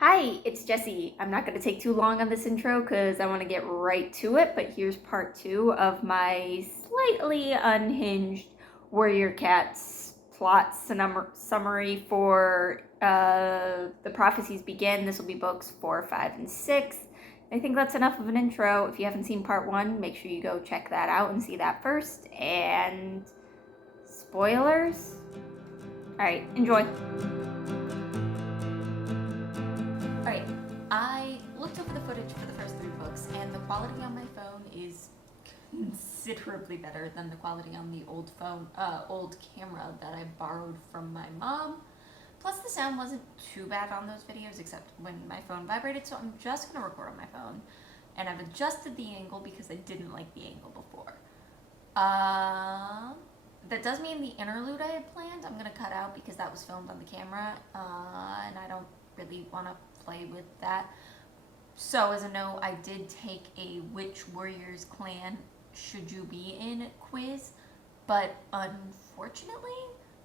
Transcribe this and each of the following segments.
Hi, it's Jessi. I'm not going to take too long on this intro because I want to get right to it, but here's part 2 of my slightly unhinged Warrior Cats plot summary for the Prophecies Begin. This will be books 4, 5, and 6. I think that's enough of an intro. If you haven't seen part 1, make sure you go check that out and see that first. And spoilers? Alright, enjoy. Alright, I looked over the footage for the first 3 books, and the quality on my phone is considerably better than the quality on the old camera that I borrowed from my mom. Plus the sound wasn't too bad on those videos, except when my phone vibrated, so I'm just going to record on my phone. And I've adjusted the angle because I didn't like the angle before. That does mean the interlude I had planned I'm going to cut out because that was filmed on the camera, and I don't really want to play with that. So as a note, I did take a which Warriors clan should you be in quiz, but unfortunately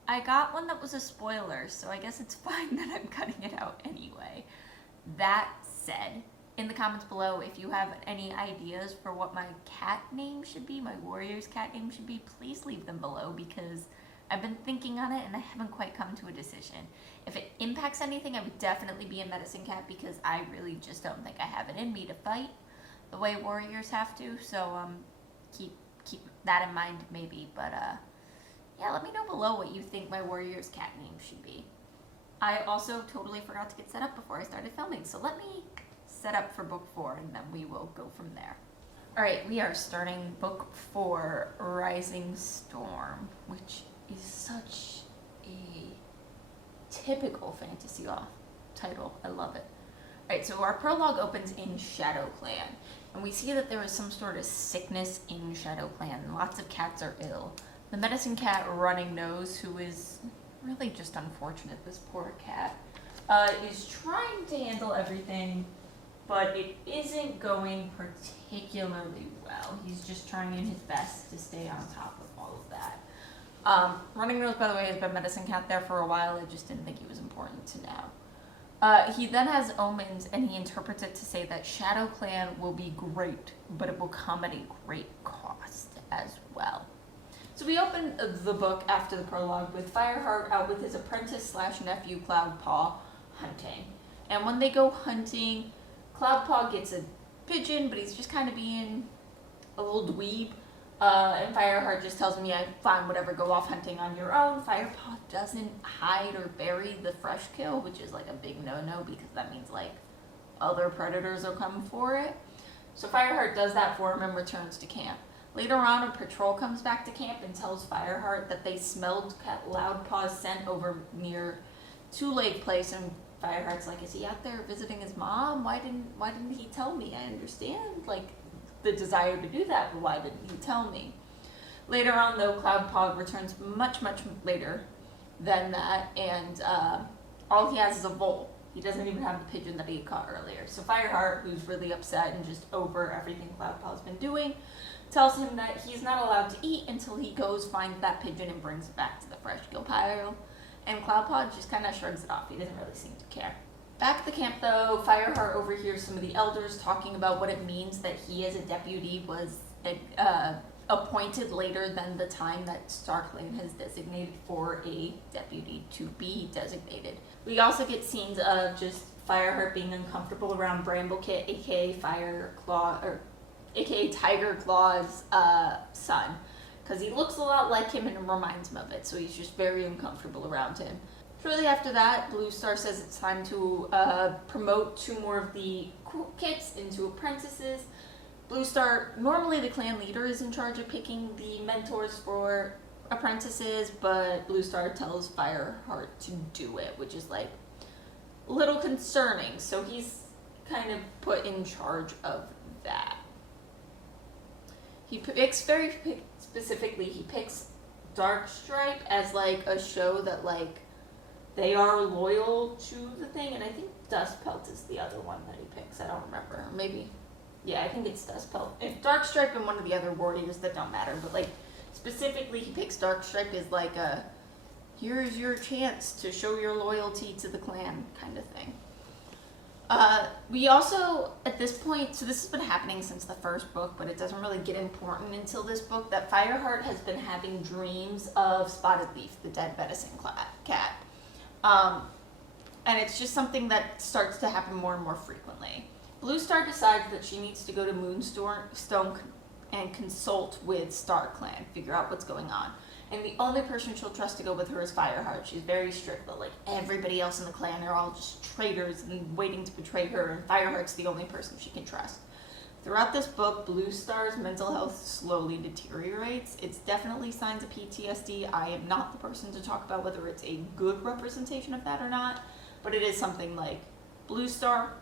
I got one that was a spoiler, so I guess it's fine that I'm cutting it out anyway. That said, in the comments below, if you have any ideas for what my cat name should be, my Warriors cat name should be, please leave them below because I've been thinking on it and I haven't quite come to a decision. If it impacts anything, I would definitely be a medicine cat because I really just don't think I have it in me to fight the way warriors have to. So keep that in mind maybe. But yeah, let me know below what you think my warrior's cat name should be. I also totally forgot to get set up before I started filming, so let me set up for book 4 and then we will go from there. Alright, we are starting book 4, Rising Storm, which is such a typical fantasy title. I love it. Alright, so our prologue opens in Shadow Clan, and we see that there is some sort of sickness in Shadow Clan. Lots of cats are ill. The medicine cat, Running Nose, who is really just unfortunate, this poor cat, is trying to handle everything, but it isn't going particularly well. He's just trying his best to stay on top of all of that. Running Nose, by the way, has been medicine cat there for a while. I just didn't think he was important to know. He then has omens, and he interprets it to say that Shadow Clan will be great, but it will come at a great cost as well. So we open the book after the prologue with Fireheart out with his apprentice/nephew Cloudpaw hunting. And when they go hunting, Cloudpaw gets a pigeon, but he's just kind of being a little dweeb. And Fireheart just tells him, yeah, fine, whatever, go off hunting on your own. Firepaw doesn't hide or bury the fresh kill, which is like a big no-no because that means like other predators will come for it. So Fireheart does that for him and returns to camp. Later on, a patrol comes back to camp and tells Fireheart that they smelled Loudpaw's scent over near Two Lake Place, and Fireheart's like, is he out there visiting his mom? Why didn't he tell me? I understand, like, the desire to do that, but why didn't he tell me? Later on, though, Cloudpaw returns much later than that, and all he has is a vole. He doesn't even have the pigeon that he caught earlier. So Fireheart, who's really upset and just over everything Cloudpaw's been doing, tells him that he's not allowed to eat until he goes find that pigeon and brings it back to the fresh kill pile. And Cloudpaw just kind of shrugs it off. He doesn't really seem to care. Back at the camp, though, Fireheart overhears some of the elders talking about what it means that he, as a deputy, was appointed later than the time that StarClan has designated for a deputy to be designated. We also get scenes of just Fireheart being uncomfortable around Bramblekit, aka aka Tiger Claw's son, because he looks a lot like him and reminds him of it, so he's just very uncomfortable around him. Shortly after that, Blue Star says it's time to promote 2 more of the kits into apprentices. Blue Star, normally the clan leader is in charge of picking the mentors for apprentices, but Blue Star tells Fireheart to do it, which is like a little concerning, so he's kind of put in charge of that. He picks very specifically, he picks Darkstripe as like a show that like they are loyal to the thing, and I think Dustpelt is the other one that he picks. I don't remember. Maybe, yeah, I think it's Dustpelt. If Darkstripe and one of the other warriors that don't matter, but like specifically he picks Darkstripe as like a here's your chance to show your loyalty to the clan kind of thing. We also, at this point, so this has been happening since the first book, but it doesn't really get important until this book, that Fireheart has been having dreams of Spotted Leaf, the dead medicine cat. And it's just something that starts to happen more and more frequently. Blue Star decides that she needs to go to Moonstone and consult with Star Clan, figure out what's going on. And the only person she'll trust to go with her is Fireheart. She's very strict, but like everybody else in the clan, they're all just traitors and waiting to betray her, and Fireheart's the only person she can trust. Throughout this book, Blue Star's mental health slowly deteriorates. It's definitely signs of PTSD. I am not the person to talk about whether it's a good representation of that or not, but it is something like Blue Star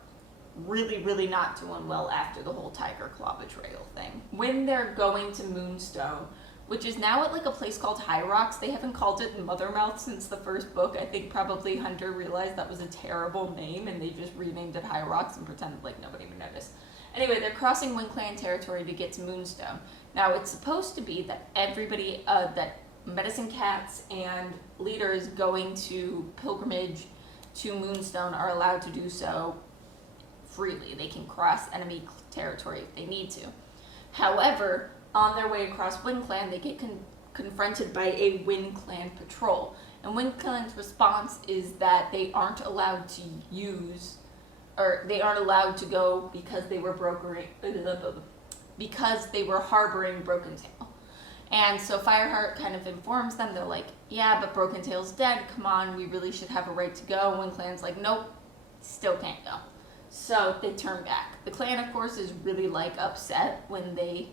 really, really not doing well after the whole Tiger Claw betrayal thing. When they're going to Moonstone, which is now at like a place called High Rocks. They haven't called it Mothermouth since the first book. I think probably Hunter realized that was a terrible name and they just renamed it High Rocks and pretended like nobody even noticed. Anyway, they're crossing Wind Clan territory to get to Moonstone. Now, it's supposed to be that everybody, that medicine cats and leaders going to pilgrimage to Moonstone are allowed to do so freely. They can cross enemy territory if they need to. However, on their way across Wind Clan, they get confronted by a Wind Clan patrol. And Wind Clan's response is that they aren't allowed to use, or they aren't allowed to go because they were harboring Broken Tail. And so Fireheart kind of informs them, they're like, yeah, but Broken Tail's dead, come on, we really should have a right to go. Wind Clan's like, nope, still can't go. So they turn back. The clan, of course, is really like upset when they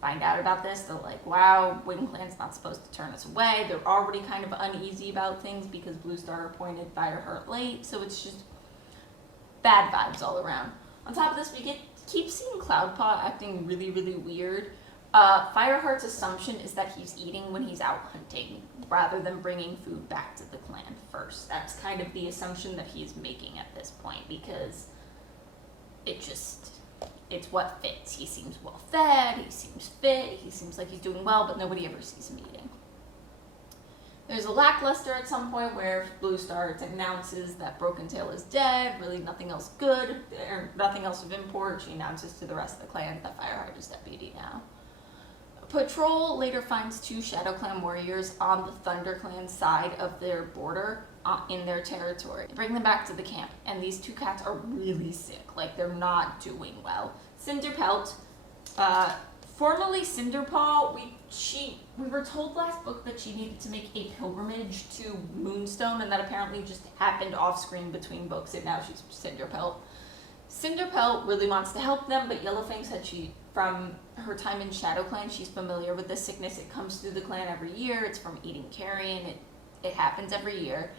find out about this. They're like, wow, Wind Clan's not supposed to turn us away. They're already kind of uneasy about things because Blue Star appointed Fireheart late, so it's just bad vibes all around. On top of this, we keep seeing Cloudpaw acting really, really weird. Fireheart's assumption is that he's eating when he's out hunting rather than bringing food back to the clan first. That's kind of the assumption that he's making at this point because it's what fits. He seems well fed, he seems fit, he seems like he's doing well, but nobody ever sees him eating. There's a lackluster at some point where Blue Star announces that Broken Tail is dead, really nothing else good, or nothing else of import. She announces to the rest of the clan that Fireheart is deputy now. Patrol later finds 2 Shadow Clan warriors on the Thunder Clan side of their border in their territory. They bring them back to the camp, and these 2 cats are really sick. Like, they're not doing well. Cinderpelt, formerly Cinderpaw, we were told last book that she needed to make a pilgrimage to Moonstone, and that apparently just happened off-screen between books, and now she's Cinderpelt. Cinderpelt really wants to help them, but Yellowfang said from her time in Shadow Clan, she's familiar with this sickness. It comes through the clan every year. It's from eating carrion. It happens every year.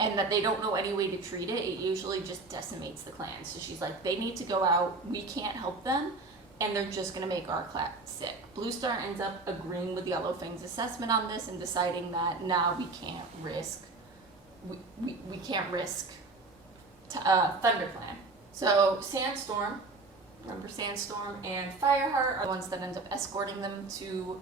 And that they don't know any way to treat it. It usually just decimates the clan. So she's like, they need to go out. We can't help them. And they're just going to make our clan sick. Blue Star ends up agreeing with Yellowfang's assessment on this and deciding that, nah, we can't risk. We can't risk Thunder Clan. So Sandstorm, remember Sandstorm and Fireheart are the ones that end up escorting them to,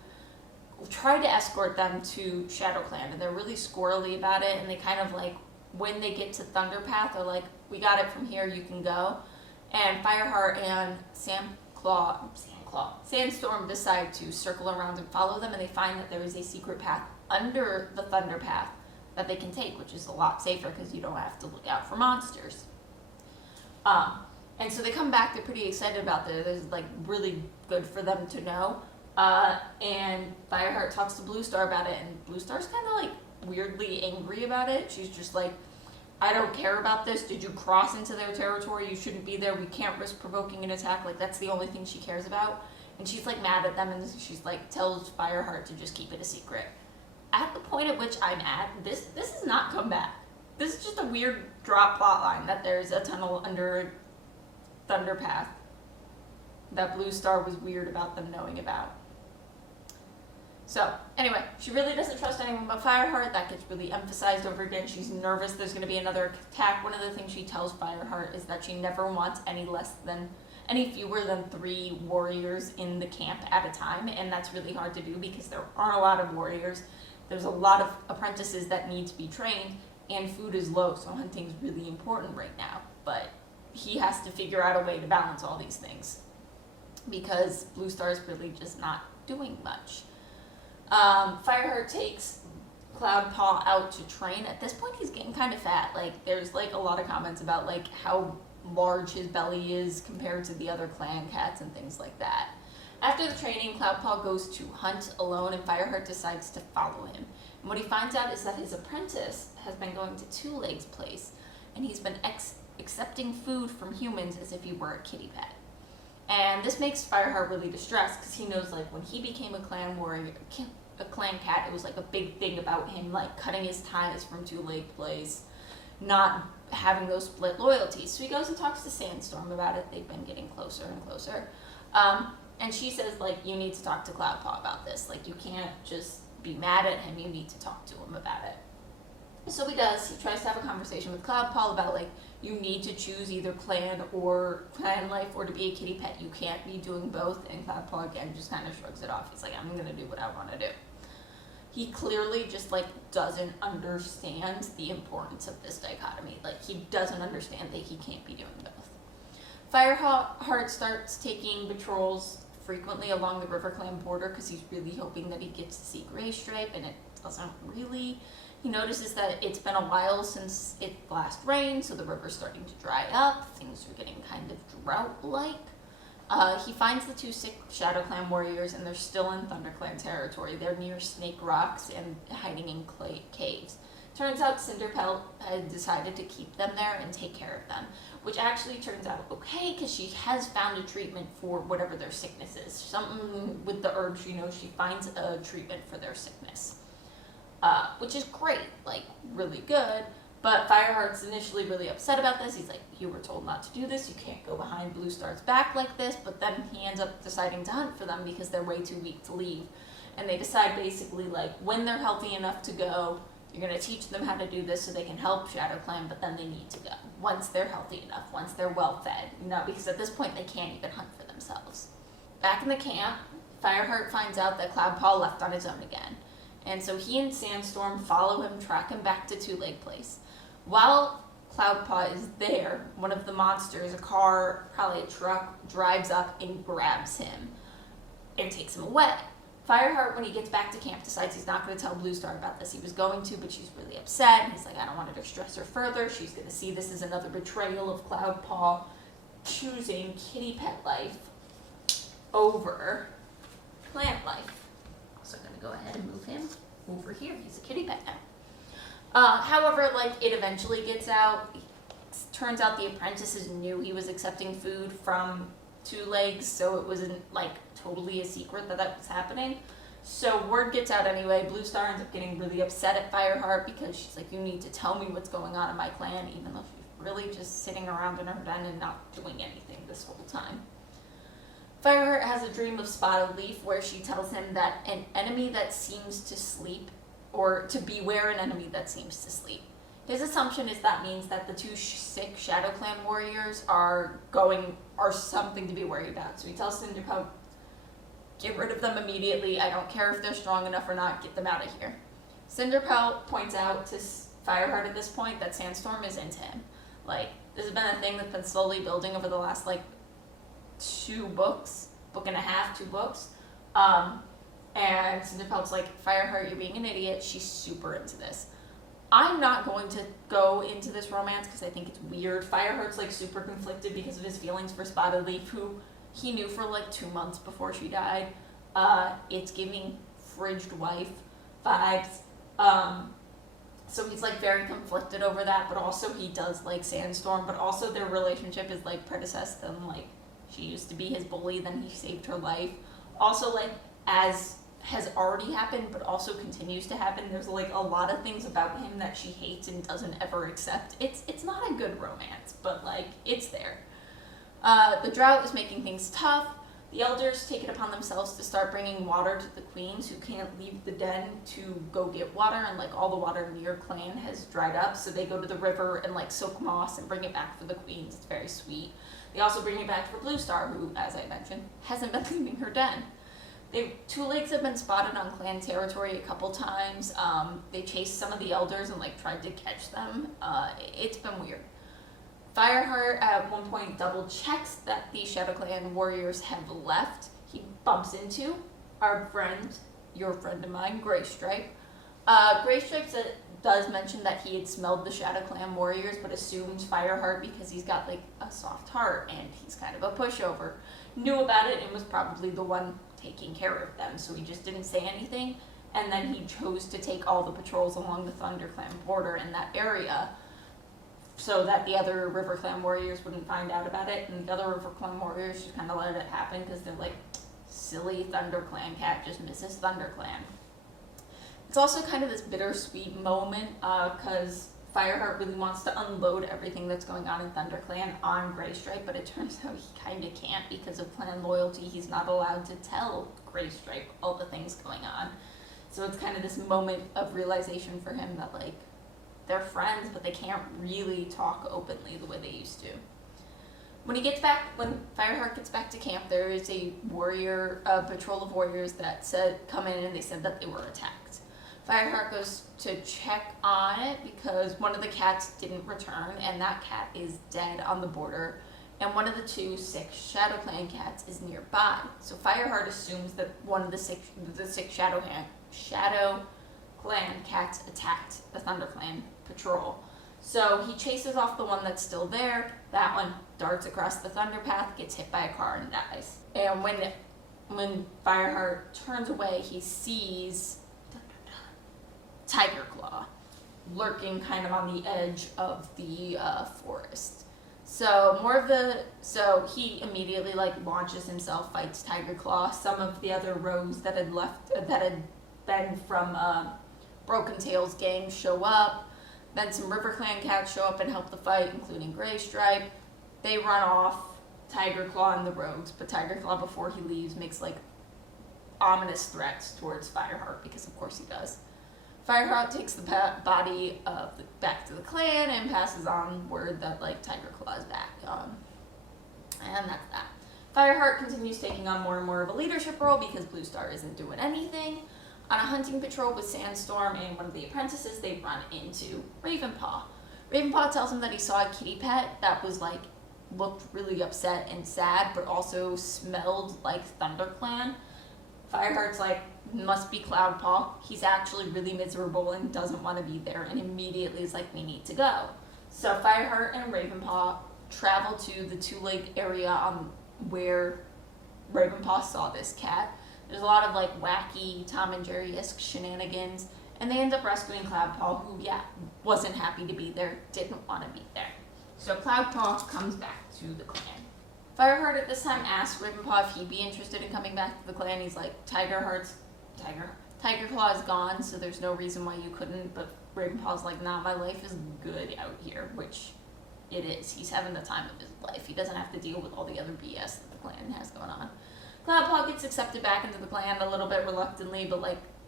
try to escort them to Shadow Clan, and they're really squirrely about it, and they kind of like, when they get to Thunderpath, they're like, we got it from here, you can go. And Fireheart and Sandstorm decide to circle around and follow them, and they find that there is a secret path under the Thunderpath that they can take, which is a lot safer because you don't have to look out for monsters. And so they come back, they're pretty excited about this. It's like really good for them to know. And Fireheart talks to Blue Star about it, and Blue Star's kind of like weirdly angry about it. She's just like, I don't care about this. Did you cross into their territory? You shouldn't be there. We can't risk provoking an attack. Like, that's the only thing she cares about. And she's like mad at them, and she's like tells Fireheart to just keep it a secret. At the point at which I'm at, this has not come back. This is just a weird drop plotline that there's a tunnel under Thunderpath that Blue Star was weird about them knowing about. So, anyway, she really doesn't trust anyone but Fireheart. That gets really emphasized over again. She's nervous there's going to be another attack. One of the things she tells Fireheart is that she never wants any fewer than 3 warriors in the camp at a time, and that's really hard to do because there aren't a lot of warriors. There's a lot of apprentices that need to be trained, and food is low, so hunting's really important right now. But he has to figure out a way to balance all these things because Blue Star's really just not doing much. Fireheart takes Cloudpaw out to train. At this point, he's getting kind of fat. Like, there's like a lot of comments about like how large his belly is compared to the other clan cats and things like that. After the training, Cloudpaw goes to hunt alone, and Fireheart decides to follow him. And what he finds out is that his apprentice has been going to Two Legs' place, and he's been accepting food from humans as if he were a kitty pet. And this makes Fireheart really distressed because he knows, like, when he became a clan warrior, a clan cat, it was like a big thing about him, like cutting his ties from Two Legs' place, not having those split loyalties. So he goes and talks to Sandstorm about it. They've been getting closer and closer. And she says, like, you need to talk to Cloudpaw about this. Like, you can't just be mad at him. You need to talk to him about it. So he does. He tries to have a conversation with Cloudpaw about, like, you need to choose either clan or clan life or to be a kitty pet. You can't be doing both. And Cloudpaw, again, just kind of shrugs it off. He's like, I'm going to do what I want to do. He clearly just, like, doesn't understand the importance of this dichotomy. Like, he doesn't understand that he can't be doing both. Fireheart starts taking patrols frequently along the River Clan border because he's really hoping that he gets to see Graystripe, and it doesn't really. He notices that it's been a while since it last rained, so the river's starting to dry up. Things are getting kind of drought-like. He finds the two sick Shadow Clan warriors, and they're still in ThunderClan territory. They're near Snake Rocks and hiding in caves. Turns out Cinderpelt had decided to keep them there and take care of them, which actually turns out okay because she has found a treatment for whatever their sickness is. Something with the herbs, she knows she finds a treatment for their sickness, which is great, like really good. But Fireheart's initially really upset about this. He's like, you were told not to do this. You can't go behind Blue Star's back like this. But then he ends up deciding to hunt for them because they're way too weak to leave. And they decide basically, like, when they're healthy enough to go, you're going to teach them how to do this so they can help Shadow Clan, but then they need to go once they're healthy enough, once they're well fed, because at this point they can't even hunt for themselves. Back in the camp, Fireheart finds out that Cloudpaw left on his own again. And so he and Sandstorm follow him, track him back to Two Leg Place. While Cloudpaw is there, one of the monsters, a car, probably a truck, drives up and grabs him and takes him away. Fireheart, when he gets back to camp, decides he's not going to tell Blue Star about this. He was going to, but she's really upset. He's like, I don't want to distress her further. She's going to see this as another betrayal of Cloudpaw choosing kitty pet life over plant life. So I'm going to go ahead and move him over here. He's a kitty pet now. However, like, it eventually gets out. It turns out the apprentices knew he was accepting food from Two Legs, so it wasn't, like, totally a secret that that was happening. So word gets out anyway. Blue Star ends up getting really upset at Fireheart because she's like, you need to tell me what's going on in my clan, even though she's really just sitting around in her den and not doing anything this whole time. Fireheart has a dream of Spotted Leaf where she tells him that an enemy that seems to sleep, or to beware an enemy that seems to sleep. His assumption is that means that the two sick Shadow Clan warriors are something to be worried about. So he tells Cinderpelt, get rid of them immediately. I don't care if they're strong enough or not. Get them out of here. Cinderpelt points out to Fireheart at this point that Sandstorm is into him. Like, this has been a thing that's been slowly building over the last, like, 2 books, book and a half, 2 books. And Cinderpelt's like, Fireheart, you're being an idiot. She's super into this. I'm not going to go into this romance because I think it's weird. Fireheart's, like, super conflicted because of his feelings for Spotted Leaf, who he knew for, like, 2 months before she died. It's giving fridged wife vibes. So he's, like, very conflicted over that, but also he does like Sandstorm, but also their relationship is, like, predecessed them. Like, she used to be his bully, then he saved her life. Also, like, as has already happened, but also continues to happen, there's, like, a lot of things about him that she hates and doesn't ever accept. It's not a good romance, but, like, it's there. The drought is making things tough. The elders take it upon themselves to start bringing water to the queens who can't leave the den to go get water, and, like, all the water in your clan has dried up, so they go to the river and, like, soak moss and bring it back for the queens. It's very sweet. They also bring it back for Blue Star, who, as I mentioned, hasn't been leaving her den. Two Legs have been spotted on clan territory a couple times. They chased some of the elders and, like, tried to catch them. It's been weird. Fireheart at one point double checks that the Shadow Clan warriors have left. He bumps into our friend, your friend of mine, Graystripe. Graystripe does mention that he had smelled the Shadow Clan warriors, but assumes Fireheart, because he's got like a soft heart and he's kind of a pushover, knew about it and was probably the one taking care of them, so he just didn't say anything. And then he chose to take all the patrols along the ThunderClan border in that area so that the other River Clan warriors wouldn't find out about it, and the other River Clan warriors just kind of let it happen because they're like, silly ThunderClan cat just misses ThunderClan. It's also kind of this bittersweet moment because Fireheart really wants to unload everything that's going on in ThunderClan on Graystripe, but it turns out he kind of can't because of clan loyalty. He's not allowed to tell Graystripe all the things going on. So it's kind of this moment of realization for him that, like, they're friends, but they can't really talk openly the way they used to. When Fireheart gets back to camp, there is a patrol of warriors that come in, and they said that they were attacked. Fireheart goes to check on it because one of the cats didn't return, and that cat is dead on the border, and one of the 2 sick Shadow Clan cats is nearby. So Fireheart assumes that one of the sick Shadow Clan cats attacked the ThunderClan patrol. So he chases off the one that's still there. That one darts across the Thunder Path, gets hit by a car, and dies. And when Fireheart turns away, he sees Tiger Claw lurking kind of on the edge of the forest. So he immediately launches himself, fights Tiger Claw. Some of the other rogues that had been from Broken Tail's gang show up. Then some River Clan cats show up and help the fight, including Graystripe. They run off, Tiger Claw and the rogues, but Tiger Claw, before he leaves, makes ominous threats towards Fireheart, because of course he does. Fireheart takes the body back to the clan and passes on word that Tiger Claw is back. And that's that. Fireheart continues taking on more and more of a leadership role because Blue Star isn't doing anything. On a hunting patrol with Sandstorm and one of the apprentices, they run into Ravenpaw. Ravenpaw tells him that he saw a kitty pet that was looked really upset and sad, but also smelled like ThunderClan. Fireheart's must be Cloudpaw. He's actually really miserable and doesn't want to be there, and immediately is we need to go. So Fireheart and Ravenpaw travel to the Two Lake area where Ravenpaw saw this cat. There's a lot of wacky Tom and Jerry-esque shenanigans, and they end up rescuing Cloudpaw, who wasn't happy to be there, didn't want to be there. So Cloudpaw comes back to the clan. Fireheart at this time asks Ravenpaw if he'd be interested in coming back to the clan. He's like, Tiger Claw is gone, so there's no reason why you couldn't. But Ravenpaw's like, nah, my life is good out here, which it is. He's having the time of his life. He doesn't have to deal with all the other BS that the clan has going on. Cloudpaw gets accepted back into the clan a little bit reluctantly, but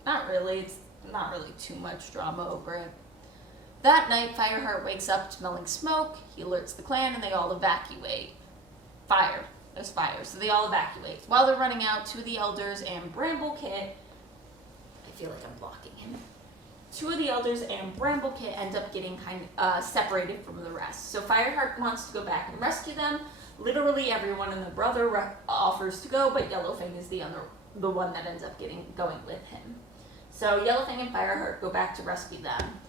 not really. It's not really too much drama over it. That night, Fireheart wakes up smelling smoke. He alerts the clan, and they all evacuate. There's fire, so they all evacuate. While they're running out, 2 of the elders and Bramblekit, I feel like I'm blocking him. 2 of the elders and Bramblekit end up getting separated from the rest. So Fireheart wants to go back and rescue them. Literally everyone in the brother offers to go, but Yellowfang is the one that ends up going with him. So Yellowfang and Fireheart go back to rescue them.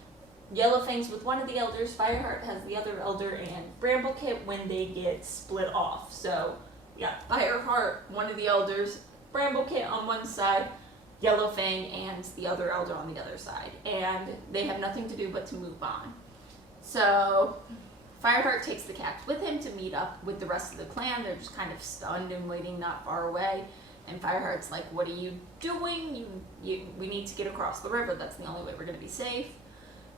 Yellowfang's with one of the elders, Fireheart has the other elder, and Bramblekit when they get split off. So Fireheart, one of the elders, Bramblekit on one side, Yellowfang and the other elder on the other side. And they have nothing to do but to move on. So Fireheart takes the cats with him to meet up with the rest of the clan. They're just kind of stunned and waiting not far away. And Fireheart's like, what are you doing? We need to get across the river. That's the only way we're going to be safe.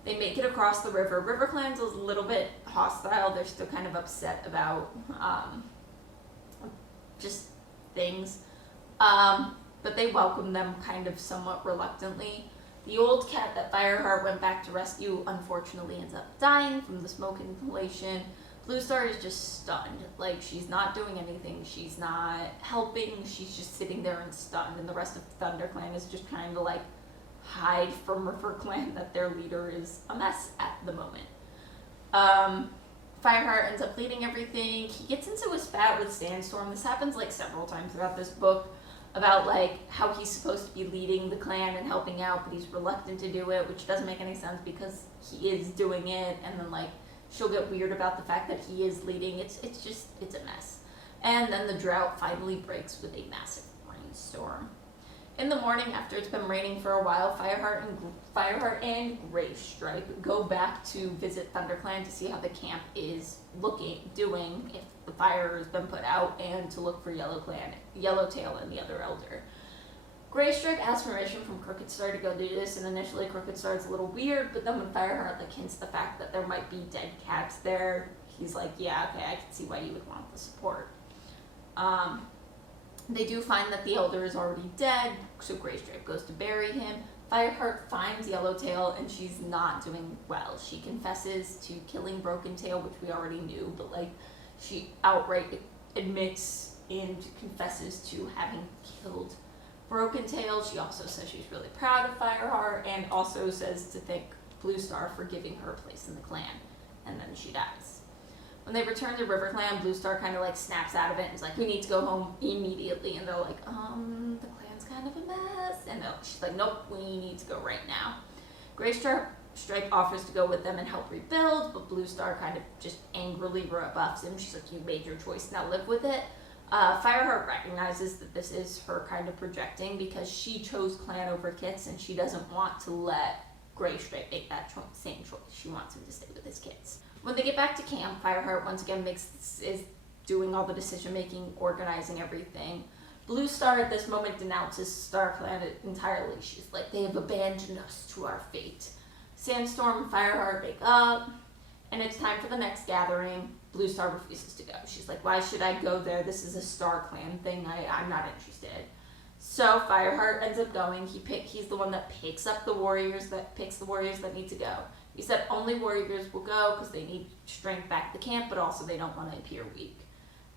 They make it across the river. River Clan's a little bit hostile. They're still kind of upset about just things. But they welcome them kind of somewhat reluctantly. The old cat that Fireheart went back to rescue unfortunately ends up dying from the smoke inhalation. Blue Star is just stunned. She's not doing anything. She's not helping. She's just sitting there and stunned. And the rest of ThunderClan is just trying to hide from River Clan that their leader is a mess at the moment. Fireheart ends up leading everything. He gets into a spat with Sandstorm. This happens like several times throughout this book about like how he's supposed to be leading the clan and helping out, but he's reluctant to do it, which doesn't make any sense because he is doing it, and then like she'll get weird about the fact that he is leading. It's a mess. And then the drought finally breaks with a massive rainstorm. In the morning, after it's been raining for a while, Fireheart and Graystripe go back to visit ThunderClan to see how the camp is doing, if the fire has been put out, and to look for Yellowtail and the other elder. Graystripe asks permission from Crooked Star to go do this, and initially Crooked Star's a little weird, but then when Fireheart like hints the fact that there might be dead cats there, he's like, yeah, okay, I can see why you would want the support. They do find that the elder is already dead, so Graystripe goes to bury him. Fireheart finds Yellowtail, and she's not doing well. She confesses to killing Broken Tail, which we already knew, but like she outright admits and confesses to having killed Broken Tail. She also says she's really proud of Fireheart, and also says to thank Blue Star for giving her a place in the clan, and then she dies. When they return to RiverClan, Blue Star kind of like snaps out of it and is like, we need to go home immediately. And they're like, the clan's kind of a mess. And she's like, nope, we need to go right now. Graystripe offers to go with them and help rebuild, but Blue Star kind of just angrily rebuffs him. She's like, you made your choice, now live with it. Fireheart recognizes that this is her kind of projecting because she chose clan over Kits, and she doesn't want to let Graystripe make that same choice. She wants him to stay with his kids. When they get back to camp, Fireheart once again is doing all the decision making, organizing everything. Blue Star at this moment denounces StarClan entirely. She's like, they have abandoned us to our fate. Sandstorm and Fireheart make up, and it's time for the next gathering. Blue Star refuses to go. She's like, why should I go there? This is a StarClan thing. I'm not interested. So Fireheart ends up going. He's the one that picks the warriors that need to go. He said only warriors will go because they need strength back at the camp, but also they don't want to appear weak.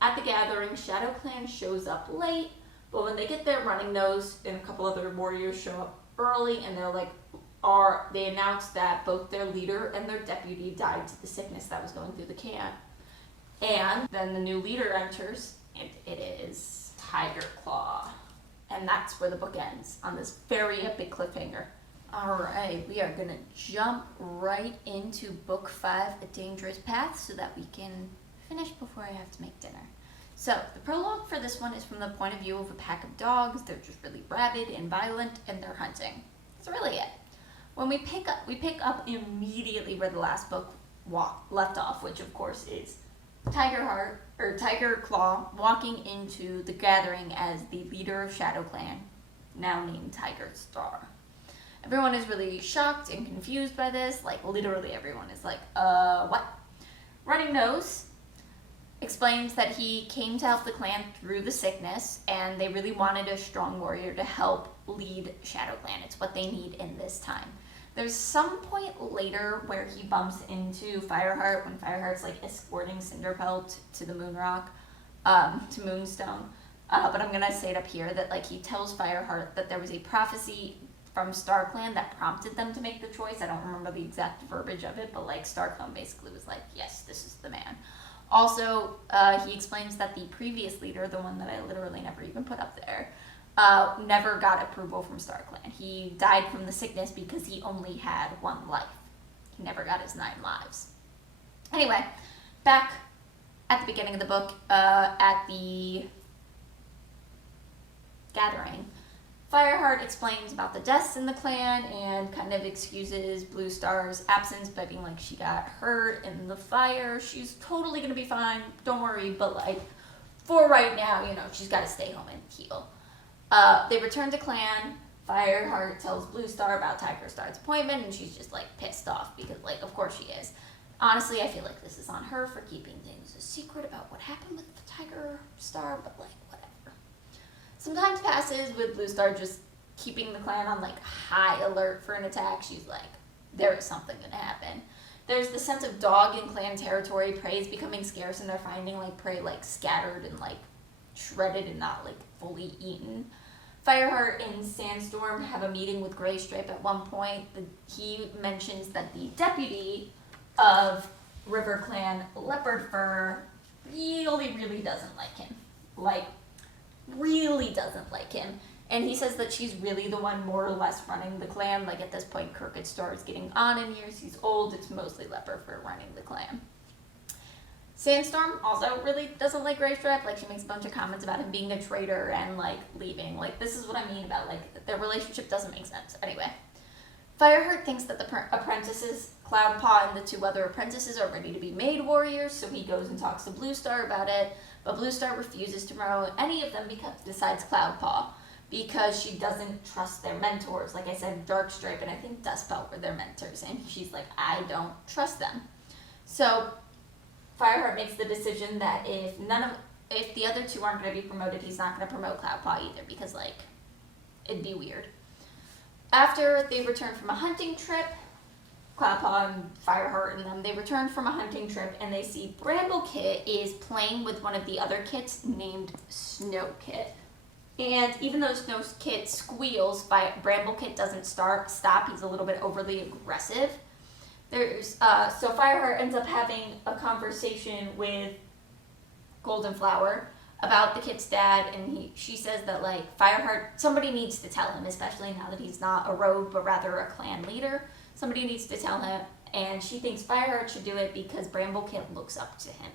At the gathering, ShadowClan shows up late, but when they get there, Running Nose and a couple other warriors show up early, and they announce that both their leader and their deputy died to the sickness that was going through the camp. And then the new leader enters, and it is Tiger Claw. And that's where the book ends, on this very epic cliffhanger. Alright, we are gonna jump right into book 5, A Dangerous Path, so that we can finish before I have to make dinner. So, the prologue for this one is from the point of view of a pack of dogs. They're just really rabid and violent, and they're hunting. That's really it. When we pick up immediately where the last book left off, which of course is Tiger Claw walking into the gathering as the leader of ShadowClan, now named Tiger Star. Everyone is really shocked and confused by this. Like, literally everyone is like, what? Running Nose explains that he came to help the clan through the sickness, and they really wanted a strong warrior to help lead ShadowClan. It's what they need in this time. There's some point later where he bumps into Fireheart when Fireheart's like escorting Cinderpelt to the Moonrock, to Moonstone. But I'm gonna say it up here that like he tells Fireheart that there was a prophecy from StarClan that prompted them to make the choice. I don't remember the exact verbiage of it, but like StarClan basically was like, yes, this is the man. Also, he explains that the previous leader, the one that I literally never even put up there, never got approval from StarClan. He died from the sickness because he only had 1 life. He never got his 9 lives. Anyway, back at the beginning of the book, at the gathering, Fireheart explains about the deaths in the clan and kind of excuses Blue Star's absence by being like, she got hurt in the fire. She's totally gonna be fine. Don't worry. But like, for right now, she's got to stay home and heal. They return to clan. Fireheart tells Blue Star about Tiger Star's appointment, and she's just like pissed off because like, of course she is. Honestly, I feel like this is on her for keeping things a secret about what happened with the Tiger Star, but like, whatever. Some time passes with Blue Star just keeping the clan on like high alert for an attack. She's like, there is something gonna happen. There's the sense of dog in clan territory. Prey is becoming scarce, and they're finding like prey like scattered and like shredded and not like fully eaten. Fireheart and Sandstorm have a meeting with Graystripe at one point. He mentions that the deputy of River Clan Leopard Fur really doesn't like him. Like, really doesn't like him. And he says that she's really the one more or less running the clan. Like, at this point, Crooked Star is getting on in years. He's old. It's mostly Leopard Fur running the clan. Sandstorm also really doesn't like Graystripe. Like, she makes a bunch of comments about him being a traitor and, like, leaving. Like, this is what I mean about, like, their relationship doesn't make sense. Anyway. Fireheart thinks that the apprentices, Cloudpaw and the two other apprentices, are ready to be made warriors, so he goes and talks to Blue Star about it, but Blue Star refuses to promote any of them besides Cloudpaw, because she doesn't trust their mentors. Like I said, Darkstripe and I think Dustbelt were their mentors, and she's like, I don't trust them. So Fireheart makes the decision that if the other two aren't going to be promoted, he's not going to promote Cloudpaw either, because, like, it'd be weird. After they return from a hunting trip, Cloudpaw and Fireheart and them, they return from a hunting trip and they see Bramblekit is playing with one of the other kits named Snowkit. And even though Snowkit squeals, Bramblekit doesn't stop. He's a little bit overly aggressive. So Fireheart ends up having a conversation with Golden Flower about the kid's dad, and she says that, like, Fireheart, somebody needs to tell him, especially now that he's not a rogue but rather a clan leader. Somebody needs to tell him, and she thinks Fireheart should do it because Bramblekit looks up to him.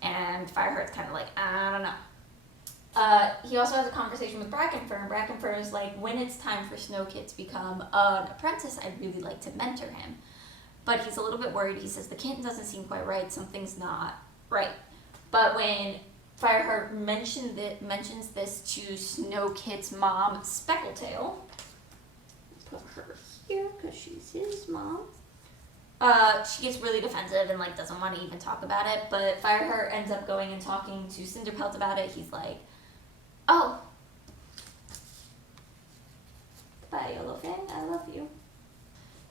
And Fireheart's kind of like, I don't know. He also has a conversation with Brackenfur, and Brackenfur is like, when it's time for Snowkit to become an apprentice, I'd really like to mentor him. But he's a little bit worried. He says the kitten doesn't seem quite right, something's not right. But when Fireheart mentions this to Snowkit's mom, Speckletail, put her here because she's his mom, she gets really defensive and, like, doesn't want to even talk about it. But Fireheart ends up going and talking to Cinderpelt about it. He's like, oh, bye, yellow thing, I love you.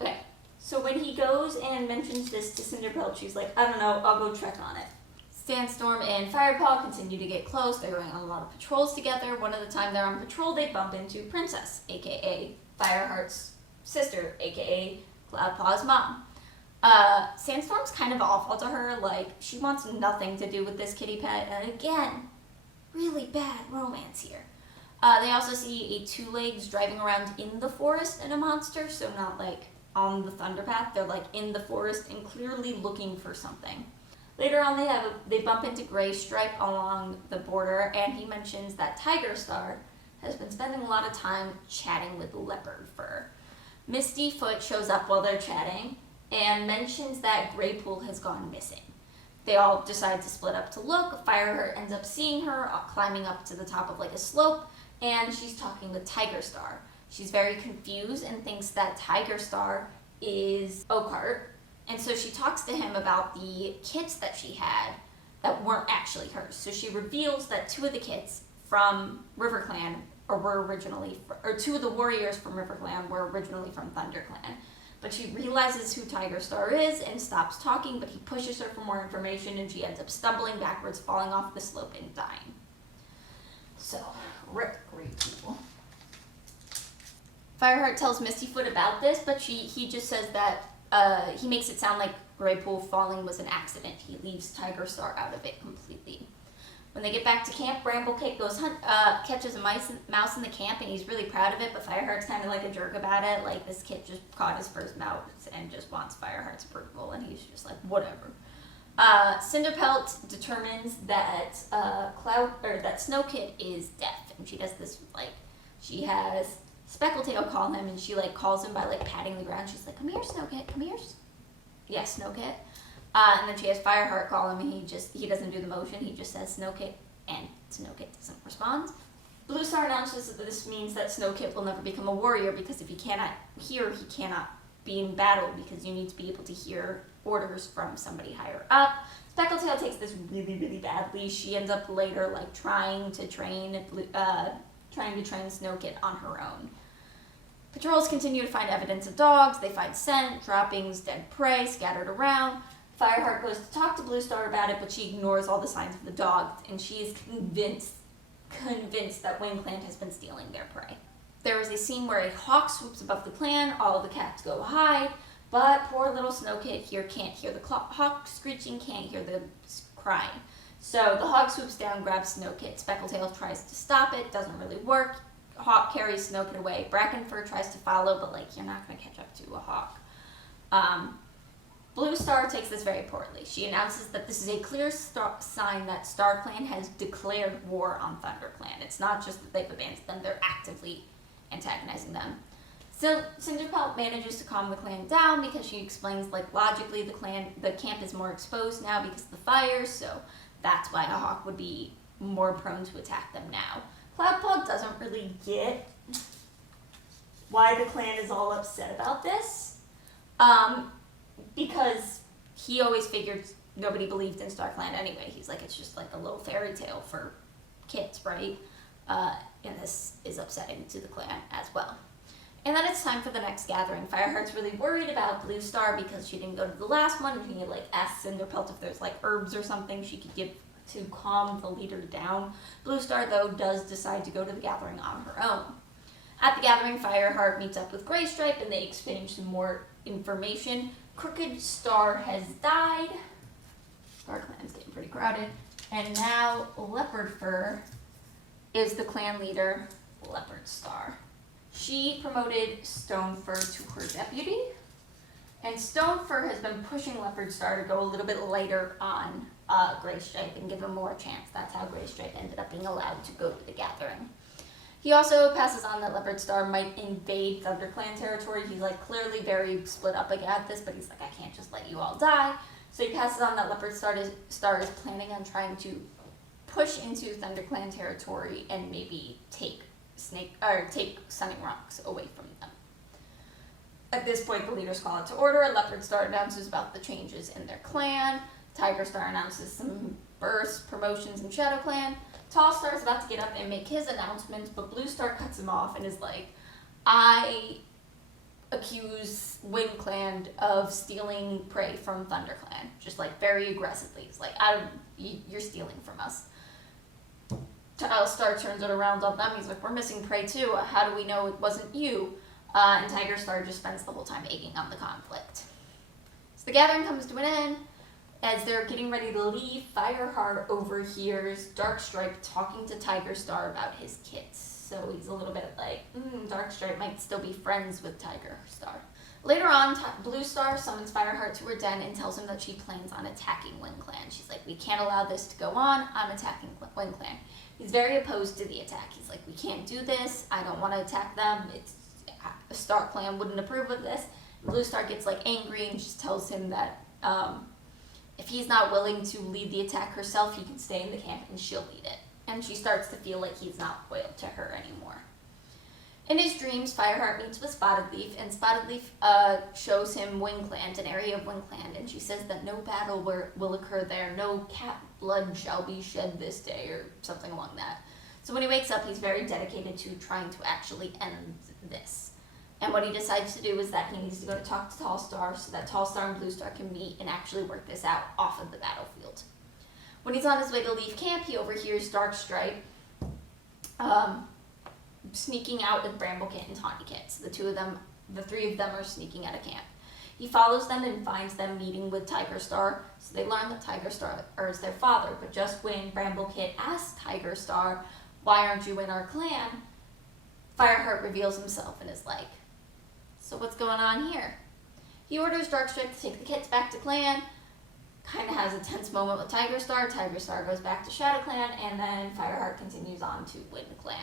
Okay, so when he goes and mentions this to Cinderpelt, she's like, I don't know, I'll go check on it. Sandstorm and Firepaw continue to get close. They're going on a lot of patrols together. One of the time they're on patrol, they bump into Princess, aka Fireheart's sister, aka Cloudpaw's mom. Sandstorm's kind of awful to her. Like, she wants nothing to do with this kitty pet. And again, really bad romance here. They also see a two-legs driving around in the forest in a monster, so not, like, on the Thunderpath. They're, like, in the forest and clearly looking for something. Later on, they bump into Graystripe along the border, and he mentions that Tiger Star has been spending a lot of time chatting with Leopard Fur. Misty Foot shows up while they're chatting and mentions that Graypool has gone missing. They all decide to split up to look. Fireheart ends up seeing her climbing up to the top of, like, a slope, and she's talking with Tiger Star. She's very confused and thinks that Tiger Star is Oakheart. And so she talks to him about the kits that she had that weren't actually hers. So she reveals that two of the kits from River Clan two of the warriors from River Clan were originally from Thunder Clan. But she realizes who Tiger Star is and stops talking, but he pushes her for more information and she ends up stumbling backwards, falling off the slope and dying. So, rip Graypool. Fireheart tells Mistyfoot about this, but he just says that he makes it sound like Graypool falling was an accident. He leaves Tiger Star out of it completely. When they get back to camp, Bramblekit goes catches a mouse in the camp, and he's really proud of it, but Fireheart's kind of like a jerk about it. Like, this kid just caught his first mouse and just wants Fireheart's approval, and he's just like, whatever. Cinderpelt determines that that Snowkit is deaf, and she does this, like, she has Speckletail call him, and she, like, calls him by, like, patting the ground. She's like, come here, Snowkit, come here. Yes, Snowkit. And then she has Fireheart call him, and he doesn't do the motion. He just says Snowkit, and Snowkit doesn't respond. Blue Star announces that this means that Snowkit will never become a warrior, because if he cannot hear, he cannot be in battle, because you need to be able to hear orders from somebody higher up. Speckletail takes this really, really badly. She ends up later, like, trying to train Snowkit on her own. Patrols continue to find evidence of dogs. They find scent, droppings, dead prey scattered around. Fireheart goes to talk to Blue Star about it, but she ignores all the signs of the dog, and she is convinced that Wing Clan has been stealing their prey. There is a scene where a hawk swoops above the clan. All of the cats go hide, But poor little Snowkit here can't hear the hawk screeching, can't hear the crying. So the hawk swoops down, grabs Snowkit. Speckletail tries to stop it, doesn't really work. Hawk carries Snowkit away. Brackenfur tries to follow, but like, you're not going to catch up to a hawk. Blue Star takes this very poorly. She announces that this is a clear sign that StarClan has declared war on ThunderClan. It's not just that they've abandoned them, they're actively antagonizing them. So Cinderpelt manages to calm the clan down because she explains, like, logically the camp is more exposed now because of the fires, so that's why a hawk would be more prone to attack them now. Cloudpaw doesn't really get why the clan is all upset about this, because he always figured nobody believed in StarClan anyway. He's like, it's just like a little fairy tale for kids, right? And this is upsetting to the clan as well. And then it's time for the next gathering. Fireheart's really worried about Blue Star because she didn't go to the last one. She like asked Cinderpelt if there's like herbs or something she could give to calm the leader down. Blue Star, though, does decide to go to the gathering on her own. At the gathering, Fireheart meets up with Graystripe and they exchange some more information. Crooked Star has died. StarClan's getting pretty crowded. And now Leopard Fur is the clan leader, Leopard Star. She promoted Stonefur to her deputy, and Stonefur has been pushing Leopard Star to go a little bit later on Graystripe and give him more chance. That's how Graystripe ended up being allowed to go to the gathering. He also passes on that Leopard Star might invade ThunderClan territory. He's like clearly very split up at this, but he's like, I can't just let you all die. So he passes on that Leopard Star is planning on trying to push into ThunderClan territory and maybe take Sunning Rocks away from them. At this point, the leaders call it to order. Leopard Star announces about the changes in their clan. Tiger Star announces some births, promotions in Shadow Clan. Tall Star is about to get up and make his announcement, but Blue Star cuts him off and is like, I accuse Wind Clan of stealing prey from Thunder Clan. Just like very aggressively. It's like, you're stealing from us. Tall Star turns it around on them. He's like, we're missing prey too. How do we know it wasn't you? And Tiger Star just spends the whole time egging on the conflict. So the gathering comes to an end. As they're getting ready to leave, Fireheart overhears Darkstripe talking to Tiger Star about his kids. So he's a little bit like, Darkstripe might still be friends with Tiger Star. Later on, Blue Star summons Fireheart to her den and tells him that she plans on attacking Wind Clan. She's like, we can't allow this to go on. I'm attacking Wind Clan. He's very opposed to the attack. He's like, we can't do this. I don't want to attack them. Star Clan wouldn't approve of this. Blue Star gets like angry and just tells him that if he's not willing to lead the attack herself, he can stay in the camp and she'll lead it. And she starts to feel like he's not loyal to her anymore. In his dreams, Fireheart meets with Spotted Leaf, and Spotted Leaf shows him Windclan, an area of Windclan, and she says that no battle will occur there, no cat blood shall be shed this day, or something along that. So when he wakes up, he's very dedicated to trying to actually end this. And what he decides to do is that he needs to go to talk to Tall Star so that Tall Star and Blue Star can meet and actually work this out off of the battlefield. When he's on his way to leave camp, he overhears Darkstripe sneaking out with Bramblekit and Tawnykit. So the three of them are sneaking out of camp. He follows them and finds them meeting with Tiger Star. So they learn that Tiger Star is their father. But just when Bramblekit asks Tiger Star, why aren't you in our clan? Fireheart reveals himself and is like, so what's going on here? He orders Darkstripe to take the kits back to clan. Kind of has a tense moment with Tiger Star. Tiger Star goes back to Shadow Clan, and then Fireheart continues on to Wind Clan.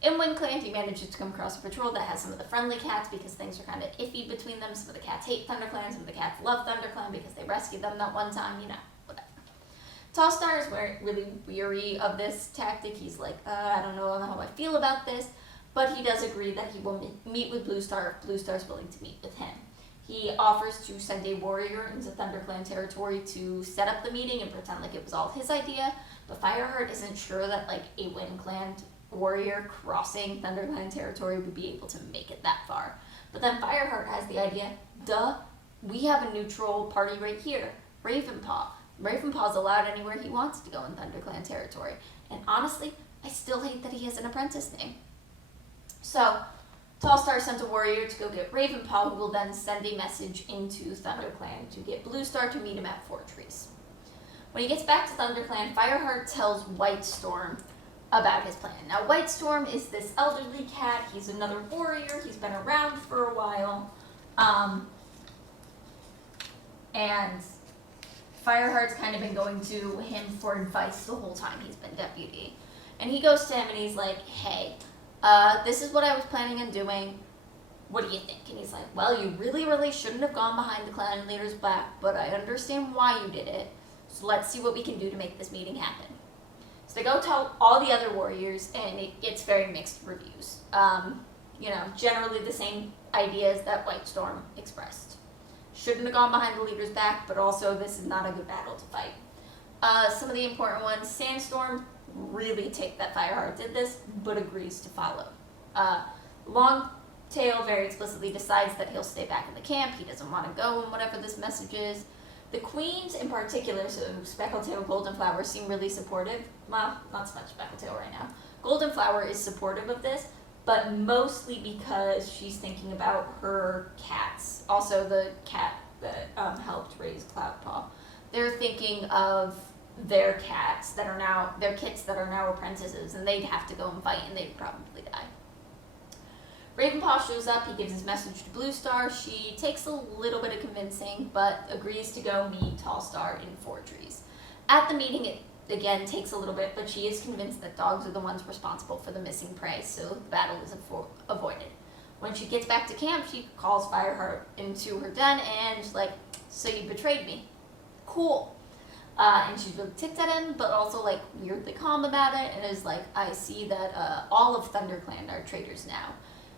In Wind Clan, he manages to come across a patrol that has some of the friendly cats because things are kind of iffy between them. Some of the cats hate ThunderClan, some of the cats love ThunderClan because they rescued them that one time, whatever. Tall Star is really weary of this tactic. He's like, I don't know how I feel about this, but he does agree that he will meet with Blue Star if Blue Star is willing to meet with him. He offers to send a warrior into ThunderClan territory to set up the meeting and pretend like it was all his idea, but Fireheart isn't sure that like a Wind Clan warrior crossing ThunderClan territory would be able to make it that far. But then Fireheart has the idea, we have a neutral party right here, Ravenpaw. Ravenpaw's allowed anywhere he wants to go in ThunderClan territory. And honestly, I still hate that he has an apprentice name. So Tallstar sent a warrior to go get Ravenpaw, who will then send a message into ThunderClan to get Bluestar to meet him at Four Trees. When he gets back to ThunderClan, Fireheart tells Whitestorm about his plan. Now, Whitestorm is this elderly cat. He's another warrior. He's been around for a while. And Fireheart's kind of been going to him for advice the whole time he's been deputy. And he goes to him and he's like, hey, this is what I was planning on doing. What do you think? And he's like, well, you really, really shouldn't have gone behind the clan leader's back, but I understand why you did it. So let's see what we can do to make this meeting happen. So they go tell all the other warriors, and it gets very mixed reviews. Generally the same ideas that Whitestorm expressed. Shouldn't have gone behind the leader's back, but also this is not a good battle to fight. Some of the important ones, Sandstorm, really take that Fireheart did this, but agrees to follow. Longtail very explicitly decides that he'll stay back in the camp. He doesn't want to go in whatever this message is. The queens in particular, so Speckletail, Goldenflower, seem really supportive. Well, not so much Speckletail right now. Goldenflower is supportive of this, but mostly because she's thinking about her cats. Also the cat that helped raise Cloudpaw. They're thinking of their cats that are now, their kits that are now apprentices, and they'd have to go and fight, and they'd probably die. Ravenpaw shows up, he gives his message to Bluestar. She takes a little bit of convincing, but agrees to go meet Tallstar in Four Trees. At the meeting, it again takes a little bit, but she is convinced that dogs are the ones responsible for the missing prey, so the battle is avoided. When she gets back to camp, she calls Fireheart into her den, and she's like, so you betrayed me. Cool. And she's really ticked at him, but also like weirdly calm about it, and is like, I see that all of ThunderClan are traitors now.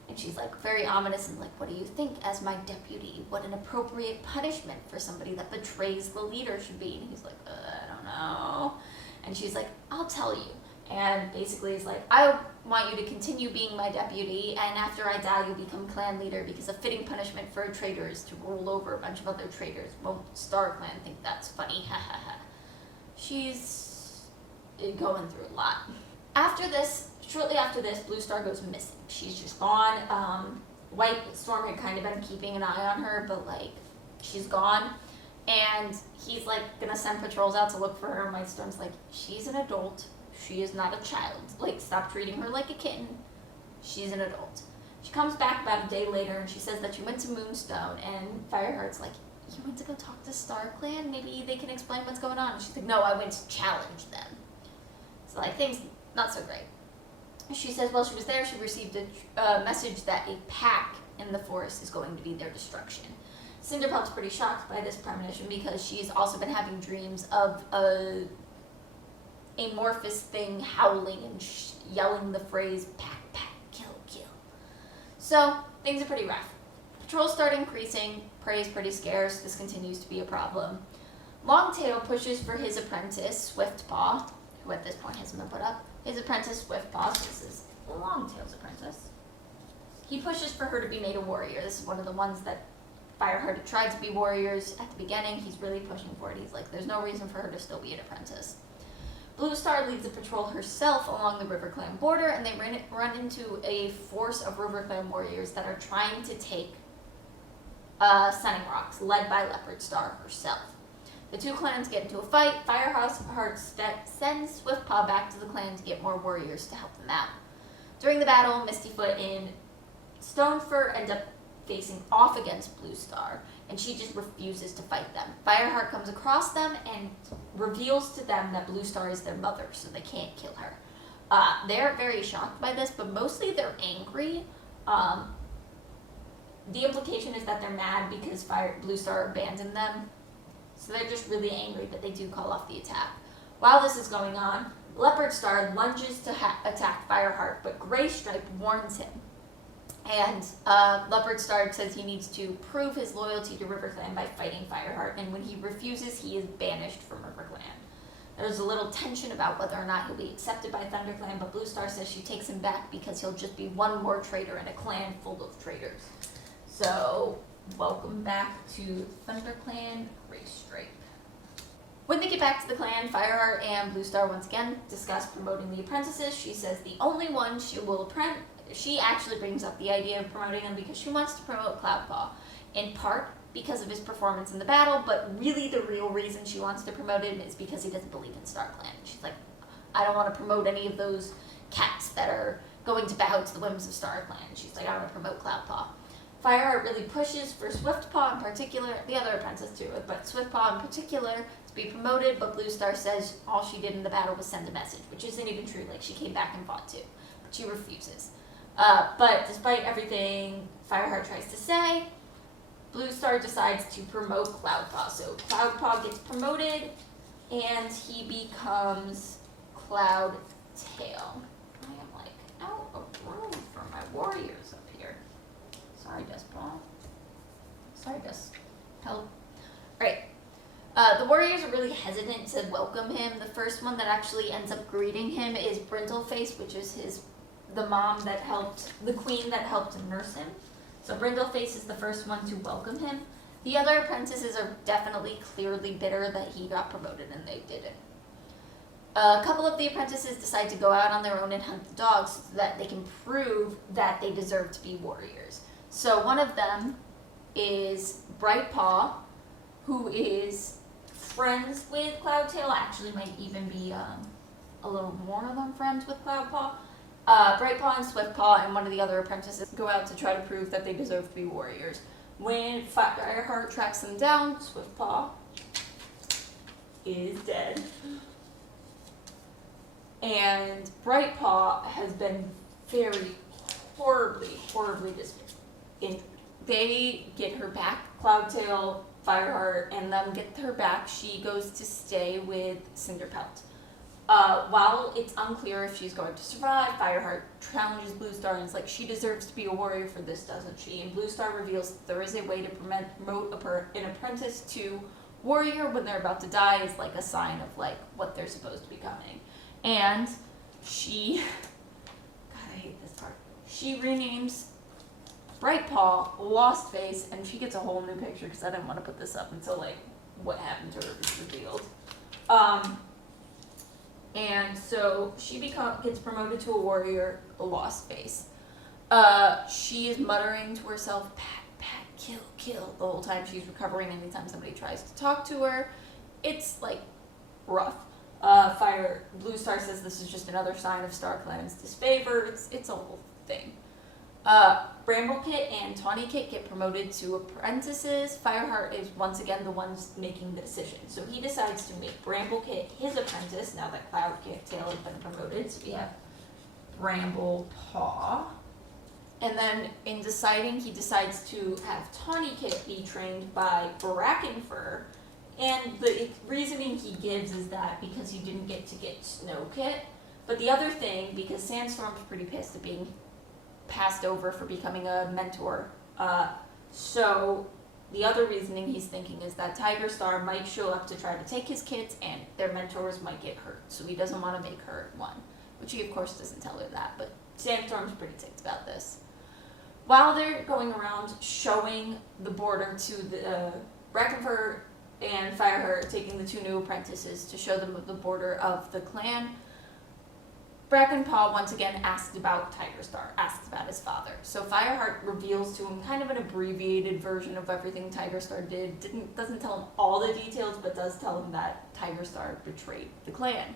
And she's like very ominous and like, what do you think as my deputy? What an appropriate punishment for somebody that betrays the leader should be. And he's like, I don't know. And she's like, I'll tell you. And basically is like, I want you to continue being my deputy, and after I die you become clan leader, because a fitting punishment for a traitor is to rule over a bunch of other traitors. Won't Star Clan think that's funny? Ha ha ha. She's going through a lot. Shortly after this, Bluestar goes missing. She's just gone. Whitestorm had kind of been keeping an eye on her, but like, she's gone. And he's like gonna send patrols out to look for her, and Whitestorm's like, she's an adult. She is not a child. Like, stop treating her like a kitten. She's an adult. She comes back about a day later, and she says that she went to Moonstone, and Fireheart's like, you went to go talk to Star Clan? Maybe they can explain what's going on. And she's like, no, I went to challenge them. So like, things not so great. She says while she was there, she received a message that a pack in the forest is going to be their destruction. Cinderpelt's pretty shocked by this premonition, because she's also been having dreams of a amorphous thing howling and yelling the phrase, pack, pack, kill, kill. So, things are pretty rough. Patrols start increasing, prey is pretty scarce, this continues to be a problem. Longtail pushes for his apprentice, Swiftpaw, who at this point hasn't been put up. His apprentice, Swiftpaw, so this is Longtail's apprentice. He pushes for her to be made a warrior. This is one of the ones that Fireheart had tried to be warriors at the beginning. He's really pushing for it. He's like, there's no reason for her to still be an apprentice. Bluestar leads a patrol herself along the RiverClan border, and they run into a force of RiverClan warriors that are trying to take Sunning Rocks, led by Leopardstar herself. The two clans get into a fight. Fireheart sends Swiftpaw back to the clan to get more warriors to help them out. During the battle, Mistyfoot and Stonefur end up facing off against Bluestar, and she just refuses to fight them. Fireheart comes across them and reveals to them that Bluestar is their mother, so they can't kill her. They're very shocked by this, but mostly they're angry. The implication is that they're mad because Bluestar abandoned them. So they're just really angry, but they do call off the attack. While this is going on, Leopardstar lunges to attack Fireheart, but Graystripe warns him. And Leopardstar says he needs to prove his loyalty to RiverClan by fighting Fireheart, and when he refuses, he is banished from RiverClan. There's a little tension about whether or not he'll be accepted by ThunderClan, but Bluestar says she takes him back because he'll just be one more traitor in a clan full of traitors. So, welcome back to ThunderClan Graystripe. When they get back to the clan, Fireheart and Bluestar once again discuss promoting the apprentices. She says the only one she will she actually brings up the idea of promoting him because she wants to promote Cloudpaw, in part because of his performance in the battle, but really the real reason she wants to promote him is because he doesn't believe in StarClan. She's like, I don't want to promote any of those cats that are going to bow to the whims of StarClan. She's like, I want to promote Cloudpaw. Fireheart really pushes for Swiftpaw in particular, the other apprentice too, but Swiftpaw in particular to be promoted, but Blue Star says all she did in the battle was send a message, which isn't even true, like she came back and fought too, but she refuses. But despite everything Fireheart tries to say, Blue Star decides to promote Cloudpaw. So Cloudpaw gets promoted and he becomes Cloudtail. I am like out of room for my warriors up here. Sorry, Dustpaw. Sorry, Dust. Help. Alright. The warriors are really hesitant to welcome him. The first one that actually ends up greeting him is Brindleface, which is the queen that helped nurse him. So Brindleface is the first one to welcome him. The other apprentices are definitely clearly bitter that he got promoted and they didn't. A couple of the apprentices decide to go out on their own and hunt the dogs so that they can prove that they deserve to be warriors. So one of them is Brightpaw, who is friends with Cloudtail, actually might even be a little more than friends with Cloudpaw. Brightpaw and Swiftpaw and one of the other apprentices go out to try to prove that they deserve to be warriors. When Fireheart tracks them down, Swiftpaw is dead. And Brightpaw has been very horribly injured. They get her back, Cloudtail, Fireheart, and them get her back. She goes to stay with Cinderpelt. While it's unclear if she's going to survive, Fireheart challenges Blue Star and is like, she deserves to be a warrior for this, doesn't she? And Blue Star reveals that there is a way to promote an apprentice to warrior when they're about to die is like a sign of like what they're supposed to be becoming. And she, God, I hate this part. She renames Brightpaw Lost Face, and she gets a whole new picture because I didn't want to put this up until like what happened to her was revealed. And so she gets promoted to a warrior, a Lost Face. She is muttering to herself, pat, pat, kill, kill, the whole time she's recovering. Anytime somebody tries to talk to her, it's like rough. Blue Star says this is just another sign of StarClan's disfavor. It's a whole thing. Bramblekit and Tawnykit get promoted to apprentices. Fireheart is once again the one making the decision. So he decides to make Bramblekit his apprentice now that Cloudtail has been promoted. So we have Bramblepaw. And then in deciding, he decides to have Tawnykit be trained by Brackenfur. And the reasoning he gives is that because he didn't get to get Snowkit. But the other thing, because Sandstorm's pretty pissed at being passed over for becoming a mentor. So the other reasoning he's thinking is that Tiger Star might show up to try to take his kids and their mentors might get hurt. So he doesn't want to make her one, which he of course doesn't tell her that, but Sandstorm's pretty ticked about this. While they're going around showing the border to the Brackenfur and Fireheart, taking the two new apprentices to show them the border of the clan, Brackenpaw once again asks about Tiger Star, asks about his father. So Fireheart reveals to him kind of an abbreviated version of everything Tiger Star did. Doesn't tell him all the details, but does tell him that Tiger Star betrayed the clan.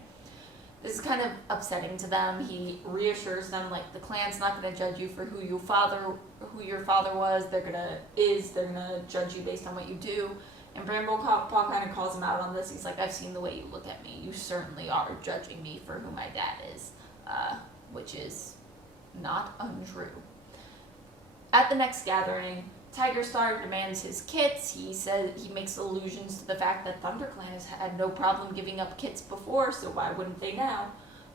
This is kind of upsetting to them. He reassures them like the clan's not going to judge you for who your father was. They're gonna judge you based on what you do. And Bramblepaw kind of calls him out on this. He's like, I've seen the way you look at me. You certainly are judging me for who my dad is. Which is not untrue. At the next gathering, Tiger Star demands his kits. He says he makes allusions to the fact that ThunderClan has had no problem giving up kits before, so why wouldn't they now?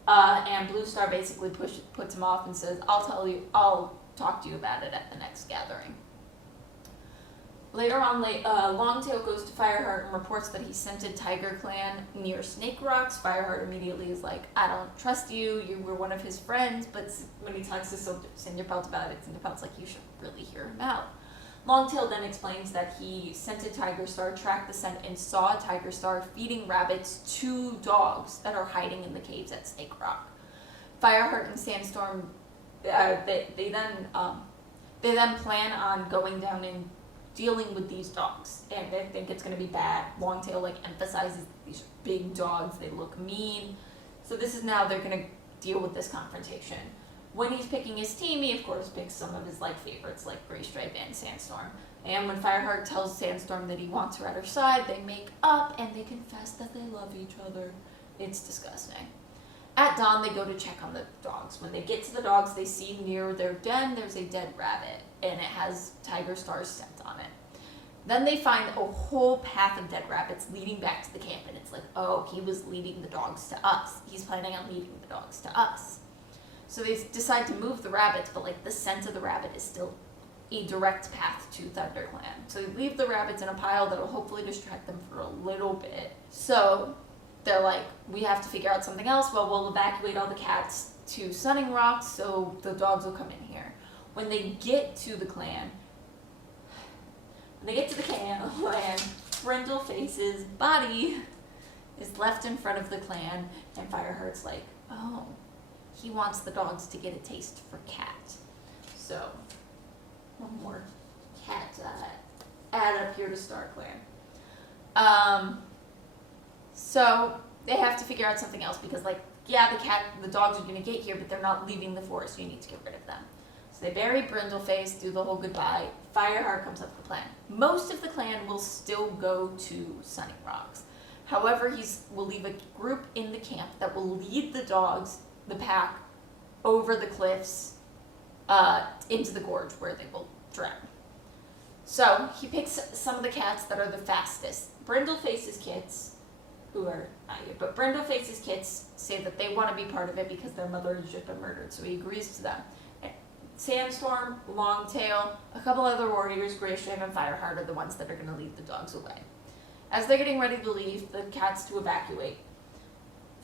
And Blue Star basically puts him off and says, I'll talk to you about it at the next gathering. Later on, Longtail goes to Fireheart and reports that he scented Tiger Clan near Snake Rocks. Fireheart immediately is like, I don't trust you, you were one of his friends, but when he talks to Cinderpelt about it, Cinderpelt's like, you should really hear him out. Longtail then explains that he scented Tiger Star, tracked the scent, and saw Tiger Star feeding rabbits to dogs that are hiding in the caves at Snake Rock. Fireheart and Sandstorm they then plan on going down and dealing with these dogs, and they think it's going to be bad. Longtail like emphasizes these big dogs, they look mean, so this is now they're going to deal with this confrontation. When he's picking his team, he of course picks some of his like favorites like Gray Stripe and Sandstorm. And when Fireheart tells Sandstorm that he wants her at her side, they make up and they confess that they love each other. It's disgusting. At dawn, they go to check on the dogs. When they get to the dogs, they see near their den there's a dead rabbit, and it has Tiger Star's scent on it. Then they find a whole path of dead rabbits leading back to the camp, and it's like, oh, he was leading the dogs to us. He's planning on leading the dogs to us. So they decide to move the rabbits, but like the scent of the rabbit is still a direct path to ThunderClan. So they leave the rabbits in a pile that will hopefully distract them for a little bit. So they're like, we have to figure out something else. Well, we'll evacuate all the cats to Sunning Rocks so the dogs will come in here. When they get to the clan, Brindleface's body is left in front of the clan, and Fireheart's like, oh, he wants the dogs to get a taste for cat. So, one more cat add up here to Star Clan. So they have to figure out something else because, like, yeah, the dogs are gonna get here, but they're not leaving the forest. You need to get rid of them. So they bury Brindleface, do the whole goodbye. Fireheart comes up with the plan. Most of the clan will still go to Sunning Rocks. However, he will leave a group in the camp that will lead the dogs, the pack, over the cliffs into the gorge where they will drown. So he picks some of the cats that are the fastest. Brindleface's kits, who are not here, but Brindleface's kits say that they want to be part of it because their mother has just been murdered, so he agrees to them. Sandstorm, Longtail, a couple other warriors, Greystripe and Fireheart are the ones that are going to lead the dogs away. As they're getting ready to leave, the cats to evacuate,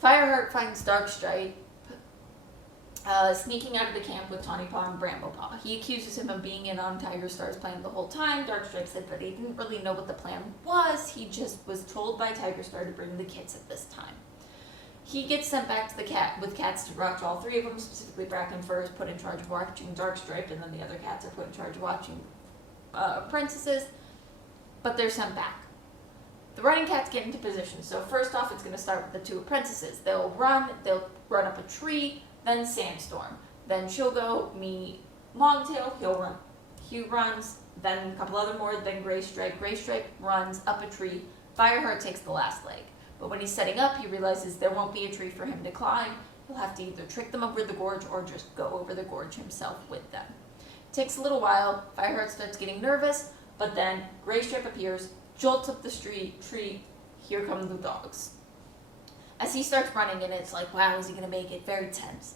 Fireheart finds Darkstripe sneaking out of the camp with Tawny Paw and Bramblepaw. He accuses him of being in on Tiger Star's plan the whole time. Darkstripe said that he didn't really know what the plan was. He just was told by Tiger Star to bring the kits at this time. He gets sent back to the cat with cats to watch. All three of them, specifically Bracken Fur, is put in charge of watching Darkstripe, and then the other cats are put in charge of watching princesses, but they're sent back. The running cats get into position. So first off, it's going to start with the two apprentices. They'll run up a tree, then Sandstorm. Then she'll go meet Longtail, he runs, then a couple other more, then Greystripe. Greystripe runs up a tree. Fireheart takes the last leg. But when he's setting up, he realizes there won't be a tree for him to climb. He'll have to either trick them over the gorge or just go over the gorge himself with them. It takes a little while. Fireheart starts getting nervous, but then Greystripe appears, jolts up the tree. Here come the dogs. As he starts running, and it's like, wow, is he going to make it? Very tense.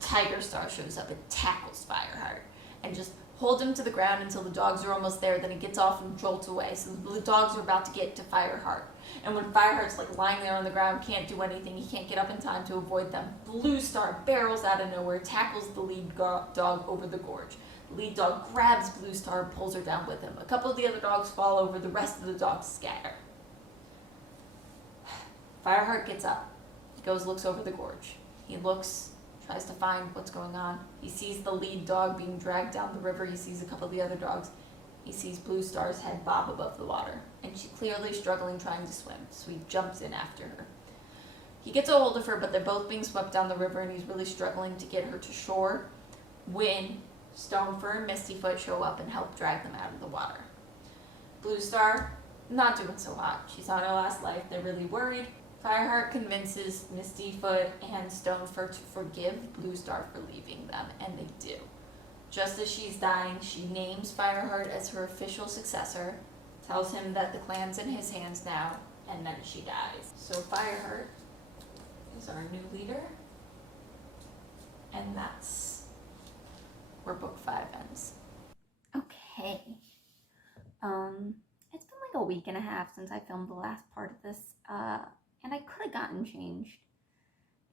Tiger Star shows up and tackles Fireheart and just holds him to the ground until the dogs are almost there. Then he gets off and jolts away. So the dogs are about to get to Fireheart. And when Fireheart's like lying there on the ground, can't do anything, he can't get up in time to avoid them, Blue Star barrels out of nowhere, tackles the lead dog over the gorge. The lead dog grabs Blue Star and pulls her down with him. A couple of the other dogs fall over, the rest of the dogs scatter. Fireheart gets up. He goes, looks over the gorge. He looks, tries to find what's going on. He sees the lead dog being dragged down the river. He sees a couple of the other dogs. He sees Blue Star's head bob above the water, and she's clearly struggling trying to swim, so he jumps in after her. He gets a hold of her, but they're both being swept down the river, and he's really struggling to get her to shore when Stonefur and Mistyfoot show up and help drag them out of the water. Blue Star, not doing so hot. She's on her last life. They're really worried. Fireheart convinces Mistyfoot and Stonefur to forgive Blue Star for leaving them, and they do. Just as she's dying, she names Fireheart as her official successor, tells him that the clan's in his hands now, and then she dies. So Fireheart is our new leader, and that's where book 5 ends. Okay. It's been like a week and a half since I filmed the last part of this, and I could have gotten changed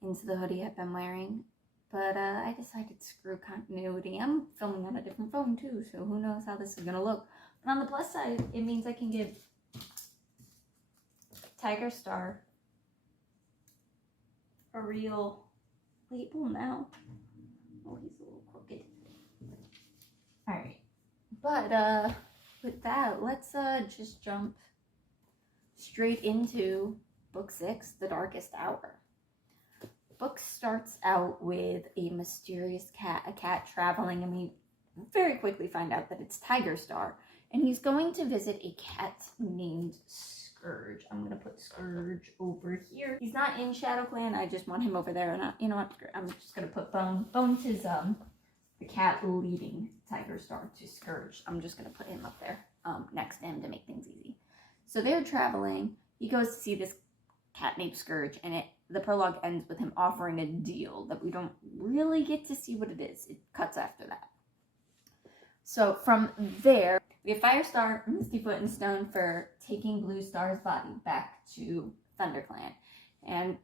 into the hoodie I've been wearing. But I decided screw continuity. I'm filming on a different phone too, so who knows how this is going to look. But on the plus side, it means I can give Tiger Star a real label now. Oh, he's a little But with that, let's just jump straight into book 6, The Darkest Hour. Book starts out with a mysterious cat, a cat traveling, and we very quickly find out that it's Tiger Star, and he's going to visit a cat named Scourge. I'm gonna put Scourge over here. He's not in Shadow Clan. I just want him over there, and you know what? I'm just gonna put Bone. Bones is the cat leading Tiger Star to Scourge. I'm just gonna put him up there next to him to make things easy. So they're traveling. He goes to see this cat named Scourge, and the prologue ends with him offering a deal that we don't really get to see what it is. It cuts after that. So from there, we have Firestar, Mistyfoot, and Stone for taking Blue Star's body back to ThunderClan. And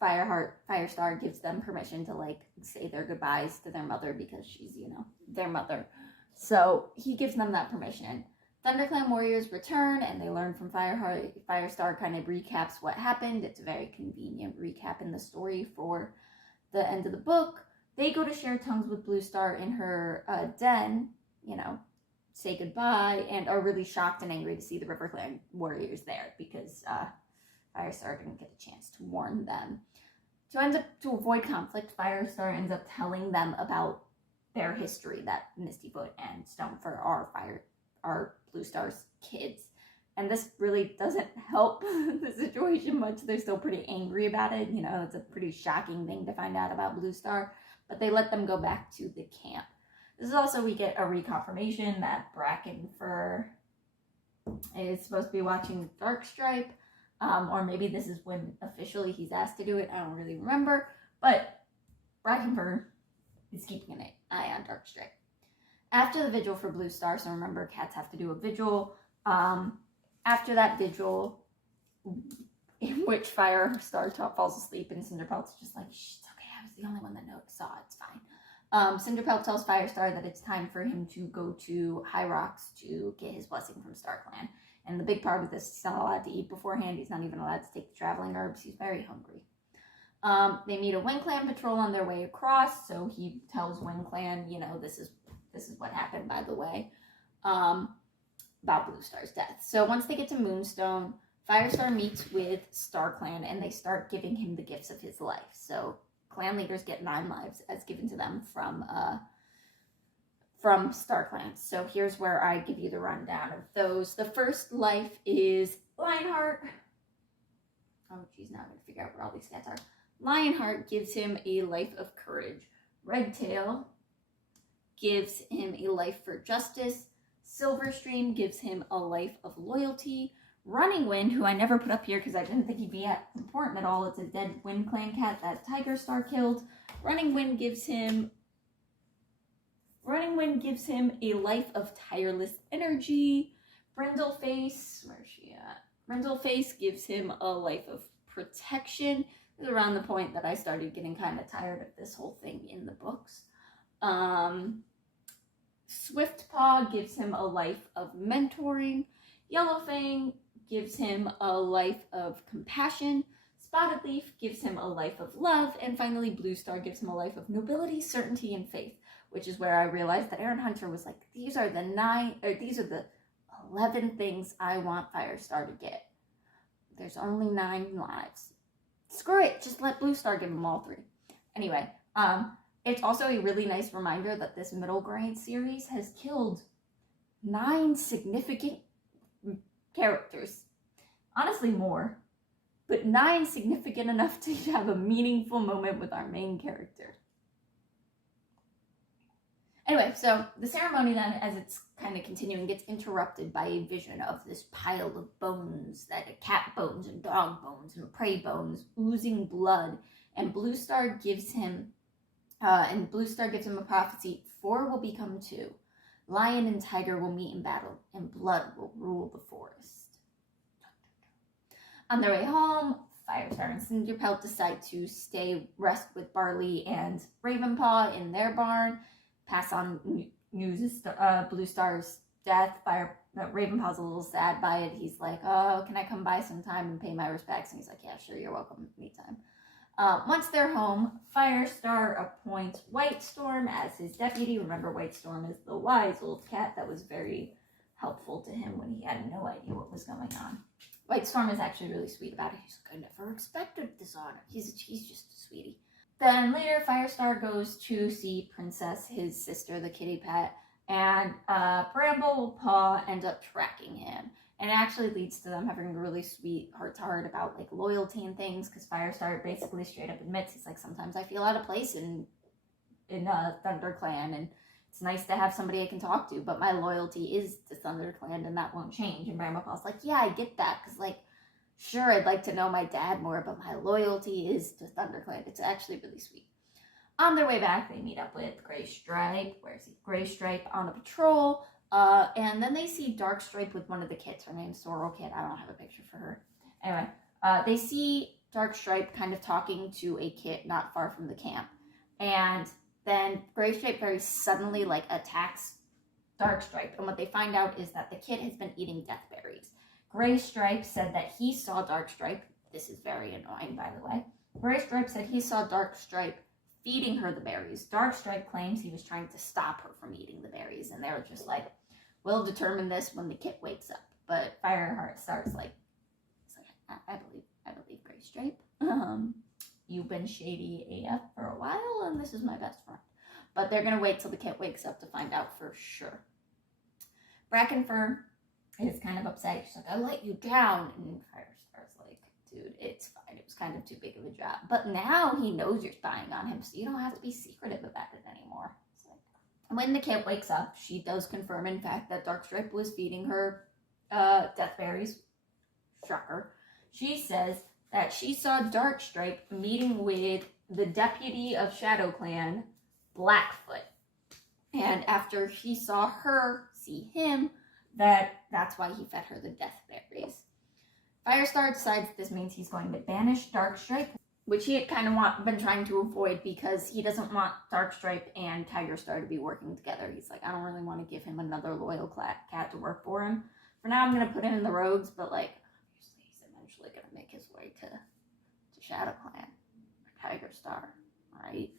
Firestar gives them permission to, like, say their goodbyes to their mother because she's, you know, their mother. So he gives them that permission. ThunderClan warriors return, and they learn from Firestar, kind of recaps what happened. It's a very convenient recap in the story for the end of the book. They go to share tongues with Blue Star in her den, you know, say goodbye, and are really shocked and angry to see the RiverClan warriors there because Firestar didn't get a chance to warn them. To avoid conflict, Firestar ends up telling them about their history, that Mistyfoot and Stonefur are Blue Star's kids. And this really doesn't help the situation much. They're still pretty angry about it. You know, it's a pretty shocking thing to find out about Blue Star. But they let them go back to the camp. This is also, we get a reconfirmation that Brackenfur is supposed to be watching Darkstripe. Or maybe this is when officially he's asked to do it. I don't really remember. But Brackenfur is keeping an eye on Darkstripe. After the vigil for Blue Star, so remember, cats have to do a vigil. After that vigil, in which Firestar falls asleep, and Cinderpelt's just like, shh, it's okay, I was the only one that saw it, it's fine. Cinderpelt tells Firestar that it's time for him to go to High Rocks to get his blessing from StarClan. And the big part of this, he's not allowed to eat beforehand. He's not even allowed to take the traveling herbs. He's very hungry. They meet a WindClan patrol on their way across, so he tells WindClan, you know, this is what happened, by the way, about Blue Star's death. So once they get to Moonstone, Firestar meets with StarClan, and they start giving him the gifts of his life. So clan leaders get 9 lives as given to them from StarClan. So here's where I give you the rundown of those. The first life is Lionheart. Oh, geez, now I'm going to figure out where all these cats are. Lionheart gives him a life of courage. Redtail gives him a life for justice. Silverstream gives him a life of loyalty. Running Wind, who I never put up here because I didn't think he'd be important at all. It's a dead WindClan cat that Tiger Star killed. Running Wind gives him a life of tireless energy. Brindleface, where's she at? Brindleface gives him a life of protection. This is around the point that I started getting kind of tired of this whole thing in the books. Swiftpaw gives him a life of mentoring. Yellowfang gives him a life of compassion. Spotted Leaf gives him a life of love. And finally, Blue Star gives him a life of nobility, certainty, and faith, which is where I realized that Aaron Hunter was like, these are the 11 things I want Firestar to get. There's only 9 lives. Screw it, just let Blue Star give them all 3. Anyway, it's also a really nice reminder that this middle grade series has killed 9 significant characters. Honestly, more. But 9 significant enough to have a meaningful moment with our main character. Anyway, so the ceremony then, as it's kind of continuing, gets interrupted by a vision of this pile of bones, cat bones and dog bones and prey bones, oozing blood. And Blue Star gives him a prophecy: 4 will become 2. Lion and tiger will meet in battle, and blood will rule the forest. On their way home, Firestar and Cinderpelt decide to rest with Barley and Ravenpaw in their barn. Pass on news of Blue Star's death. Ravenpaw's a little sad by it. He's like, oh, can I come by sometime and pay my respects? And he's like, yeah, sure, you're welcome anytime. Once they're home, Firestar appoints White Storm as his deputy. Remember, White Storm is the wise old cat that was very helpful to him when he had no idea what was going on. White Storm is actually really sweet about it. He's like, I never expected this honor. He's just a sweetie. Then later, Firestar goes to see Princess, his sister, the kitty pet, and Bramble Paw end up tracking him. And it actually leads to them having a really sweet heart-to-heart about, like, loyalty and things, because Firestar basically straight up admits, he's like, sometimes I feel out of place in ThunderClan, and it's nice to have somebody I can talk to, but my loyalty is to ThunderClan, and that won't change. And Bramble Paw's like, yeah, I get that, because, like, sure, I'd like to know my dad more, but my loyalty is to ThunderClan. It's actually really sweet. On their way back, they meet up with Gray Stripe. Where's he? Gray Stripe on a patrol. And then they see Dark Stripe with one of the kits. Her name's Sorrel Kit. I don't have a picture for her. Anyway, they see Dark Stripe kind of talking to a kit not far from the camp. And then Gray Stripe very suddenly, like, attacks Dark Stripe. And what they find out is that the kit has been eating death berries. Gray Stripe said that he saw Dark Stripe. This is very annoying, by the way. Gray Stripe said he saw Dark Stripe feeding her the berries. Dark Stripe claims he was trying to stop her from eating the berries, and they're just like, we'll determine this when the kit wakes up. But Fireheart starts like, I believe Gray Stripe. You've been shady AF for a while, and this is my best friend. But they're gonna wait till the kit wakes up to find out for sure. Brackenfur is kind of upset. She's like, I let you down. And Firestar's like, dude, it's fine. It was kind of too big of a job. But now he knows you're spying on him, so you don't have to be secretive about it anymore. It's like, when the kid wakes up, she does confirm, in fact, that Darkstripe was feeding her deathberries. Shocker. She says that she saw Darkstripe meeting with the deputy of ShadowClan, Blackfoot. And after she saw her see him, that's why he fed her the death berries. Firestar decides this means he's going to banish Darkstripe, which he had kind of been trying to avoid because he doesn't want Darkstripe and Tigerstar to be working together. He's like, I don't really want to give him another loyal cat to work for him. For now, I'm going to put him in the rogues, but, like, obviously he's eventually going to make his way to ShadowClan or Tigerstar, right?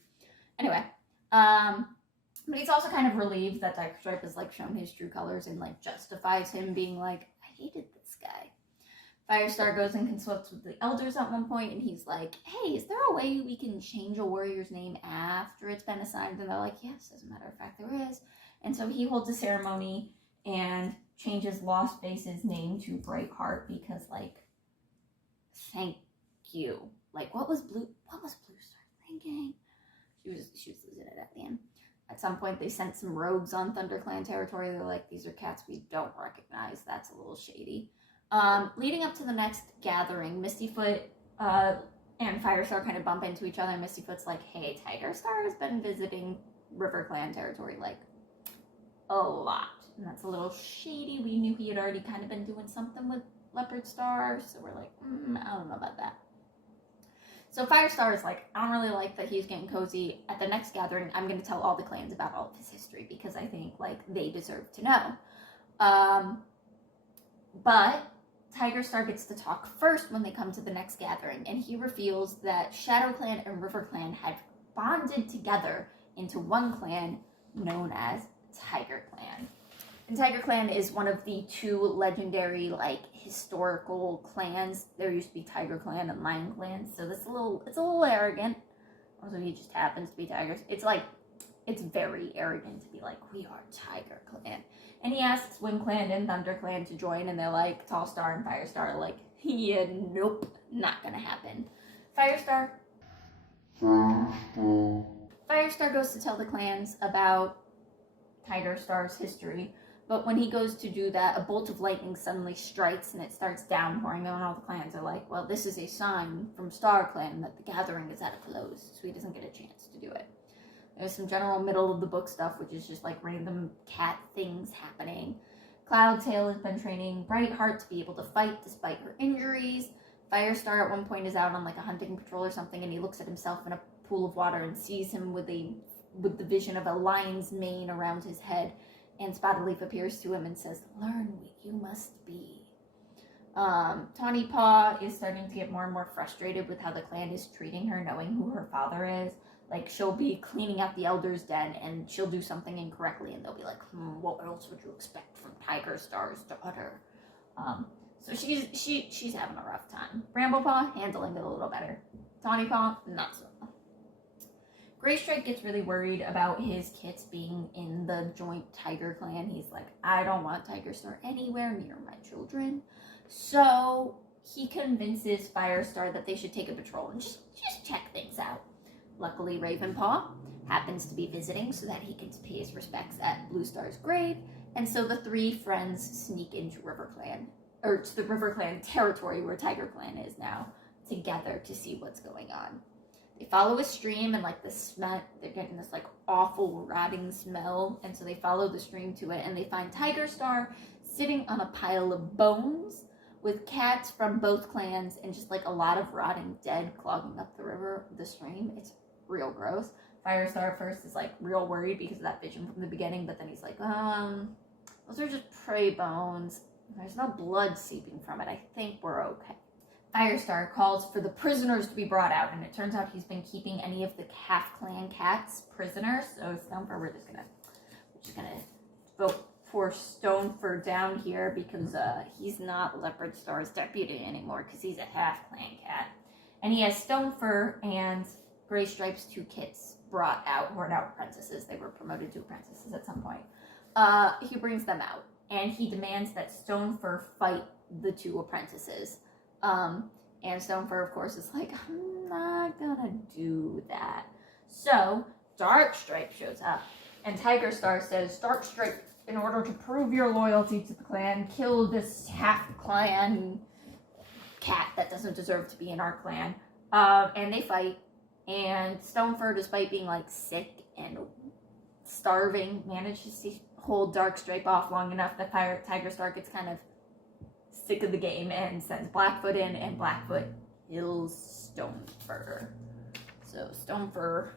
Anyway, but he's also kind of relieved that Darkstripe has, like, shown his true colors and, like, justifies him being like, I hated this guy. Firestar goes and consults with the elders at one point, and he's like, hey, is there a way we can change a warrior's name after it's been assigned? And they're like, yes, as a matter of fact, there is. And so he holds a ceremony and changes Lost Face's name to Brightheart because, like, thank you. Like, what was Blue Star thinking? She was losing it at the end. At some point, they sent some rogues on ThunderClan territory. They're like, these are cats we don't recognize. That's a little shady. Leading up to the next gathering, Mistyfoot and Firestar kind of bump into each other. Mistyfoot's like, hey, Tigerstar has been visiting RiverClan territory, like, a lot. And that's a little shady. We knew he had already kind of been doing something with Leopardstar, so we're like, I don't know about that. So Firestar is like, I don't really like that he's getting cozy. At the next gathering, I'm going to tell all the clans about all of his history because I think, like, they deserve to know. But Tigerstar gets to talk first when they come to the next gathering, and he reveals that ShadowClan and RiverClan had bonded together into one clan known as TigerClan. And TigerClan is one of the two legendary, like, historical clans. There used to be TigerClan and Lion Clan, so it's a little arrogant. Also, he just happens to be tigers. It's very arrogant to be like, we are TigerClan. And he asks WindClan and ThunderClan to join, and they're like, Tallstar and Firestar are like, yeah, nope, not gonna happen. Firestar goes to tell the clans about Tigerstar's history, but when he goes to do that, a bolt of lightning suddenly strikes and it starts downpouring, and all the clans are like, well, this is a sign from StarClan that the gathering is at a close, so he doesn't get a chance to do it. There's some general middle of the book stuff, which is just like random cat things happening. Cloudtail has been training Brightheart to be able to fight despite her injuries. Firestar at one point is out on like a hunting patrol or something, and he looks at himself in a pool of water and sees him with the vision of a lion's mane around his head. And Spotted Leaf appears to him and says, learn what you must be. Tawny Paw is starting to get more and more frustrated with how the clan is treating her, knowing who her father is. Like, she'll be cleaning out the Elder's Den, and she'll do something incorrectly, and they'll be like, what else would you expect from Tiger Star's daughter? So she's having a rough time. Bramblepaw, handling it a little better. Tawny Paw, not so well. Graystripe gets really worried about his kits being in the joint Tiger clan. He's like, I don't want Tiger Star anywhere near my children. So he convinces Firestar that they should take a patrol and just check things out. Luckily, Ravenpaw happens to be visiting so that he can pay his respects at Blue Star's grave. And so the three friends sneak into RiverClan, or to the RiverClan territory where Tiger Clan is now, together to see what's going on. They follow a stream, and like the smell, they're getting this like awful rotting smell, and so they follow the stream to it, and they find Tiger Star sitting on a pile of bones with cats from both clans and just like a lot of rotting dead clogging up the stream. It's real gross. Firestar at first is like real worried because of that vision from the beginning, but then he's like, those are just prey bones. There's no blood seeping from it. I think we're okay. Firestar calls for the prisoners to be brought out, and it turns out he's been keeping any of the half clan cats prisoners. So Stomper, we're just gonna vote for Stonefur down here because he's not Leopard Star's deputy anymore because he's a half clan cat, and he has Stonefur and Graystripe's two kits brought out, who are now apprentices. They were promoted to apprentices at some point. He brings them out, and he demands that Stonefur fight the two apprentices. And Stonefur, of course, is like, I'm not gonna do that. So Darkstripe shows up, and Tiger Star says, Darkstripe, in order to prove your loyalty to the clan, kill this half-clan cat that doesn't deserve to be in our clan. And they fight, and Stonefur, despite being like sick and starving, manages to hold Darkstripe off long enough that Tiger Star gets kind of sick of the game and sends Blackfoot in, and Blackfoot kills Stonefur. So Stonefur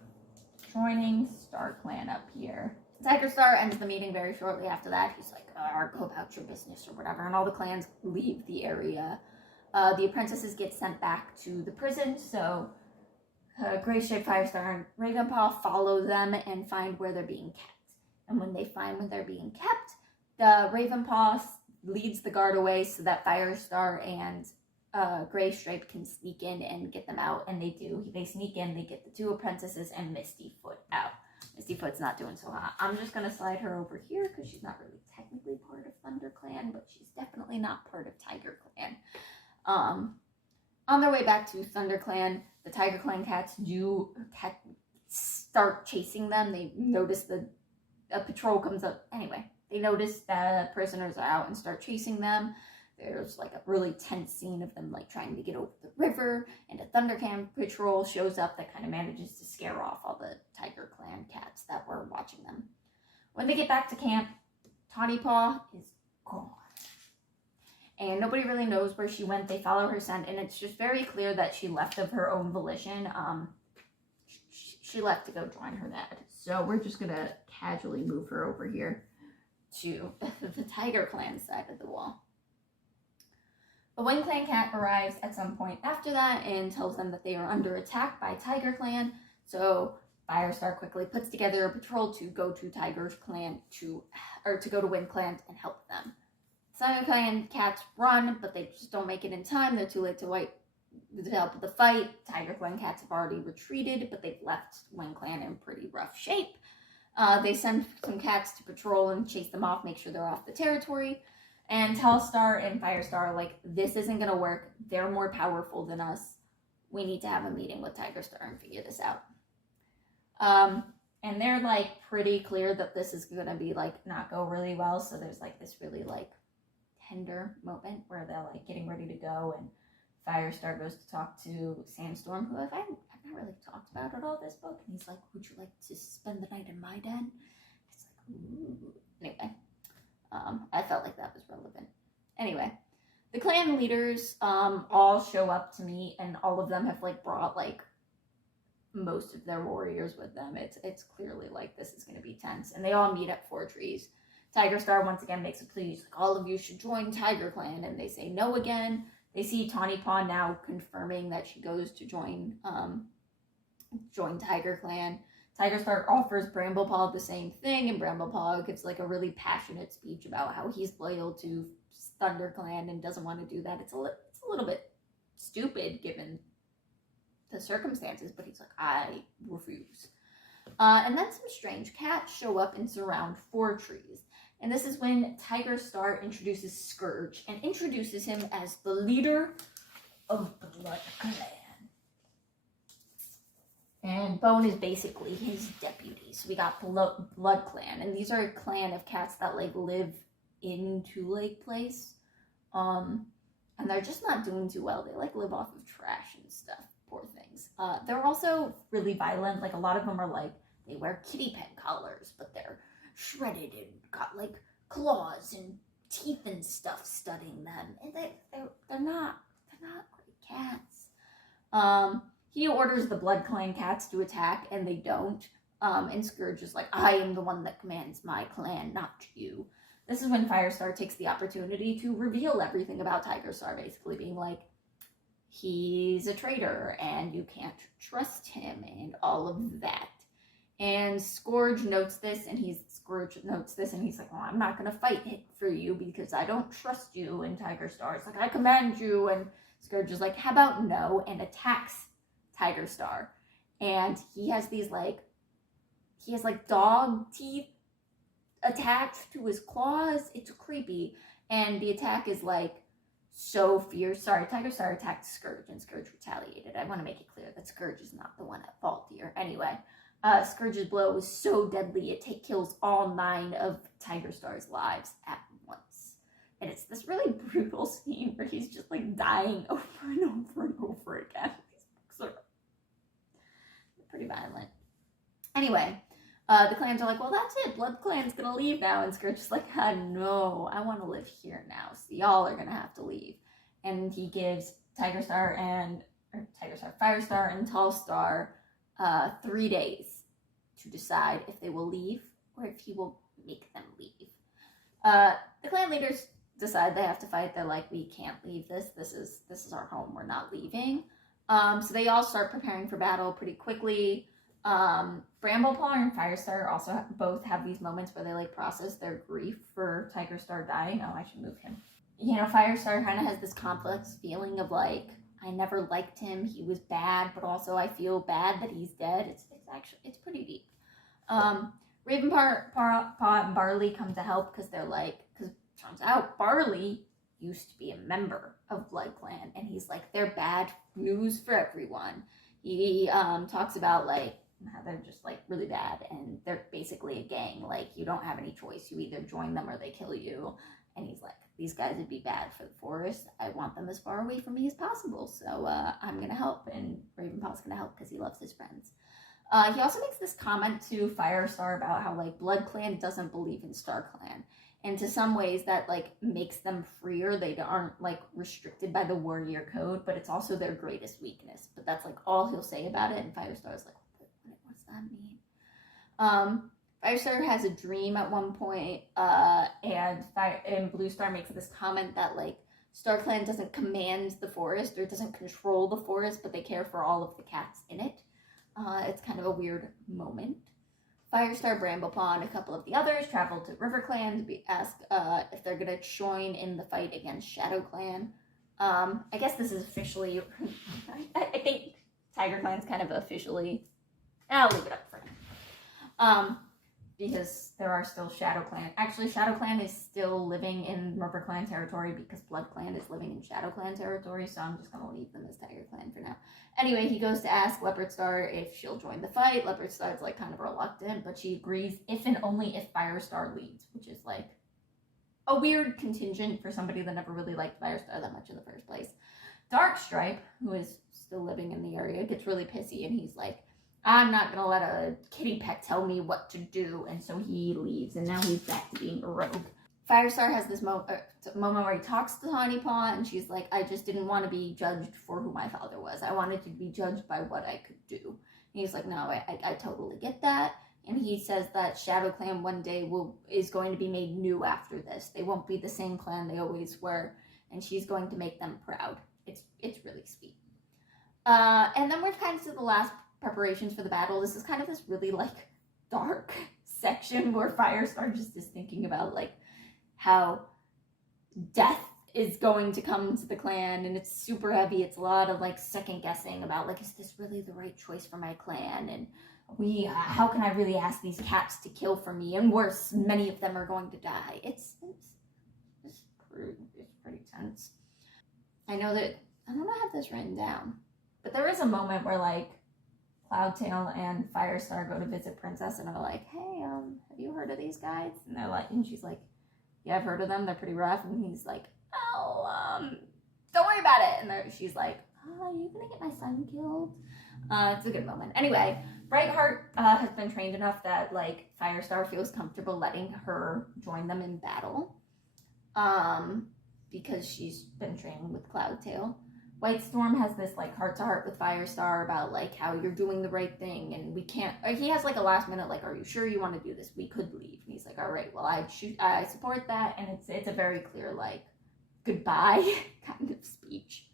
joining Star Clan up here. Tiger Star ends the meeting very shortly after that. He's like, go about your business or whatever, and all the clans leave the area. The apprentices get sent back to the prison, so Graystripe, Firestar, and Ravenpaw follow them and find where they're being kept. And when they find where they're being kept, the Ravenpaw leads the guard away so that Firestar and Graystripe can sneak in and get them out, and they do. They sneak in, they get the two apprentices and Mistyfoot out. Mistyfoot's not doing so hot. I'm just gonna slide her over here because she's not really technically part of ThunderClan, but she's definitely not part of Tiger Clan. On their way back to ThunderClan, the Tiger Clan cats start chasing them. They notice a patrol comes up. Anyway, they notice that prisoners are out and start chasing them. There's like a really tense scene of them like trying to get over the river, and a ThunderClan patrol shows up that kind of manages to scare off all the Tiger Clan cats that were watching them. When they get back to camp, Tawny Paw is gone. And nobody really knows where she went. They follow her scent, and it's just very clear that she left of her own volition. She left to go join her dad. So we're just going to casually move her over here to the Tiger Clan side of the wall. A Wing Clan cat arrives at some point after that and tells them that they are under attack by Tiger Clan. So Firestar quickly puts together a patrol to go to Tiger Clan to go to Wing Clan and help them. Tiger Clan cats run, but they just don't make it in time. They're too late to help with the fight. Tiger Clan cats have already retreated, but they've left Wing Clan in pretty rough shape. They send some cats to patrol and chase them off, make sure they're off the territory. And Telstar and Firestar are like, this isn't going to work. They're more powerful than us. We need to have a meeting with Tiger Star and figure this out. And they're like pretty clear that this is going to be like not go really well. So there's like this really like tender moment where they're like getting ready to go, and Firestar goes to talk to Sandstorm, who I've not really talked about at all this book, and he's like, would you like to spend the night in my den? It's like, ooh. Anyway, I felt like that was relevant. Anyway, the clan leaders all show up to meet, and all of them have like brought like most of their warriors with them. It's clearly like this is going to be tense, and they all meet at Four Trees. Tiger Star once again makes a plea, like, all of you should join Tiger Clan, and they say no again. They see Tawny Paw now confirming that she goes to join Tiger Clan. Tiger Star offers Bramblepaw the same thing, and Bramblepaw gives like a really passionate speech about how he's loyal to Thunder Clan and doesn't want to do that. It's a little bit stupid given the circumstances, but he's like, I refuse. And then some strange cats show up and surround 4 trees. And this is when Tiger Star introduces Scourge and introduces him as the leader of Blood Clan. And Bone is basically his deputy. So we got Blood Clan. And these are a clan of cats that like live in Two Lake Place. And they're just not doing too well. They like live off of trash and stuff. Poor things. They're also really violent. Like a lot of them are like, they wear kitty pet collars, but they're shredded and got like claws and teeth and stuff studding them. And they're not great cats. He orders the Blood Clan cats to attack, and they don't. And Scourge is like, I am the one that commands my clan, not you. This is when Firestar takes the opportunity to reveal everything about Tiger Star, basically being like, he's a traitor, and you can't trust him, and all of that. And Scourge notes this, and he's like, well, I'm not going to fight it for you because I don't trust you. And Tiger Star is like, I command you. And Scourge is like, how about no? And attacks Tiger Star. And he has dog teeth attached to his claws. It's creepy. And the attack is like so fierce. Sorry, Tiger Star attacked Scourge, and Scourge retaliated. I want to make it clear that Scourge is not the one at fault here. Anyway, Scourge's blow was so deadly it kills all 9 of Tiger Star's lives at once. And it's this really brutal scene where he's just like dying over and over and over again. These books are pretty violent. Anyway, the clans are like, well, that's it. Blood Clan's gonna leave now. And Scourge is like, no, I want to live here now. So y'all are gonna have to leave. And he gives Firestar, and Tall Star 3 days to decide if they will leave or if he will make them leave. The clan leaders decide they have to fight. They're like, we can't leave this. This is our home. We're not leaving. So they all start preparing for battle pretty quickly. Bramblepaw and Firestar also both have these moments where they like process their grief for Tiger Star dying. Oh, I should move him. You know, Firestar kind of has this complex feeling of like, I never liked him. He was bad, but also I feel bad that he's dead. It's pretty deep. Ravenpaw and Barley come to help because it turns out Barley used to be a member of Blood Clan, and he's like, they're bad news for everyone. He talks about like how they're just like really bad, and they're basically a gang. Like, you don't have any choice. You either join them or they kill you. And he's like, these guys would be bad for the forest. I want them as far away from me as possible. So I'm going to help. And Ravenpaw's going to help because he loves his friends. He also makes this comment to Firestar about how like Blood Clan doesn't believe in Star Clan. And to some ways that like makes them freer. They aren't like restricted by the warrior code, but it's also their greatest weakness. But that's like all he'll say about it. And Firestar's like, what's that mean? Firestar has a dream at one point, and Blue Star makes this comment that like Star Clan doesn't command the forest or doesn't control the forest, but they care for all of the cats in it. It's kind of a weird moment. Firestar, Bramblepaw, and a couple of the others travel to River Clan to ask if they're gonna join in the fight against Shadow Clan. I guess this is officially. I think Tiger Clan's kind of officially. I'll leave it up for now. Because there are still Shadow Clan. Actually, Shadow Clan is still living in River Clan territory because Blood Clan is living in Shadow Clan territory, so I'm just going to leave them as Tiger Clan for now. Anyway, he goes to ask Leopard Star if she'll join the fight. Leopard Star's like kind of reluctant, but she agrees if and only if Firestar leads, which is like a weird contingent for somebody that never really liked Firestar that much in the first place. Darkstripe, who is still living in the area, gets really pissy, and he's like, I'm not going to let a kitty pet tell me what to do. And so he leaves, and now he's back to being a rogue. Firestar has this moment where he talks to Tawny Paw, and she's like, I just didn't want to be judged for who my father was. I wanted to be judged by what I could do. And he's like, no, I totally get that. And he says that Shadow Clan one day is going to be made new after this. They won't be the same clan they always were, and she's going to make them proud. It's really sweet. And then we're kind of to the last preparations for the battle. This is kind of this really like dark section where Firestar just is thinking about like how death is going to come to the clan, and it's super heavy. It's a lot of like second guessing about like, is this really the right choice for my clan? And how can I really ask these cats to kill for me? And worse, many of them are going to die. It's pretty tense. I know that I don't have this written down, but there is a moment where like Cloudtail and Firestar go to visit Princess and are like, hey, have you heard of these guys? And they're like, and she's like, yeah, I've heard of them. They're pretty rough. And he's like, oh, don't worry about it. And she's like, oh, are you gonna get my son killed? It's a good moment. Anyway, Brightheart has been trained enough that like Firestar feels comfortable letting her join them in battle, because she's been training with Cloudtail. Whitestorm has this like heart-to-heart with Firestar about like how you're doing the right thing, and we can't. He has like a last minute like, are you sure you want to do this? We could leave. And he's like, all right, well I support that, and it's a very clear like goodbye kind of speech.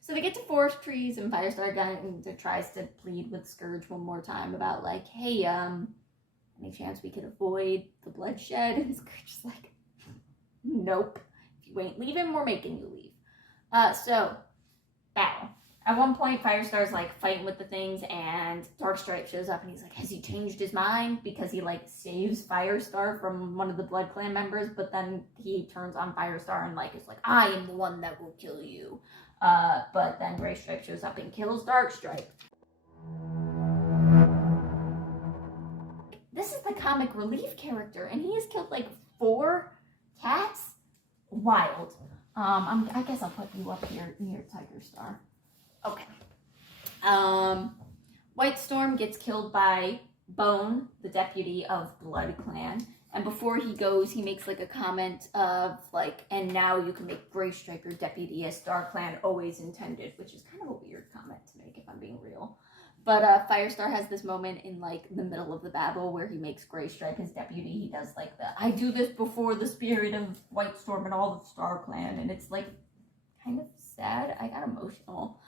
So they get to Forest Trees, and Firestar again tries to plead with Scourge one more time about like, hey, any chance we could avoid the bloodshed? And Scourge is like, nope. If you ain't leaving, we're making you leave. So battle. At one point, Firestar's like fighting with the things, and Darkstripe shows up, and he's like, has he changed his mind? Because he like saves Firestar from one of the Blood Clan members, but then he turns on Firestar and like is like, I am the one that will kill you. But then Graystripe shows up and kills Darkstripe. This is the comic relief character, and he has killed like 4 cats. Wild. I guess I'll put you up here near Tiger Star. Okay. Whitestorm gets killed by Bone, the deputy of Blood Clan. And before he goes, he makes like a comment of like, and now you can make Graystripe your deputy as Star Clan always intended, which is kind of a weird comment to make if I'm being real. But Firestar has this moment in like the middle of the battle where he makes Graystripe his deputy. He does like I do this before the spirit of Whitestorm and all of Star Clan, and it's like kind of sad. I got emotional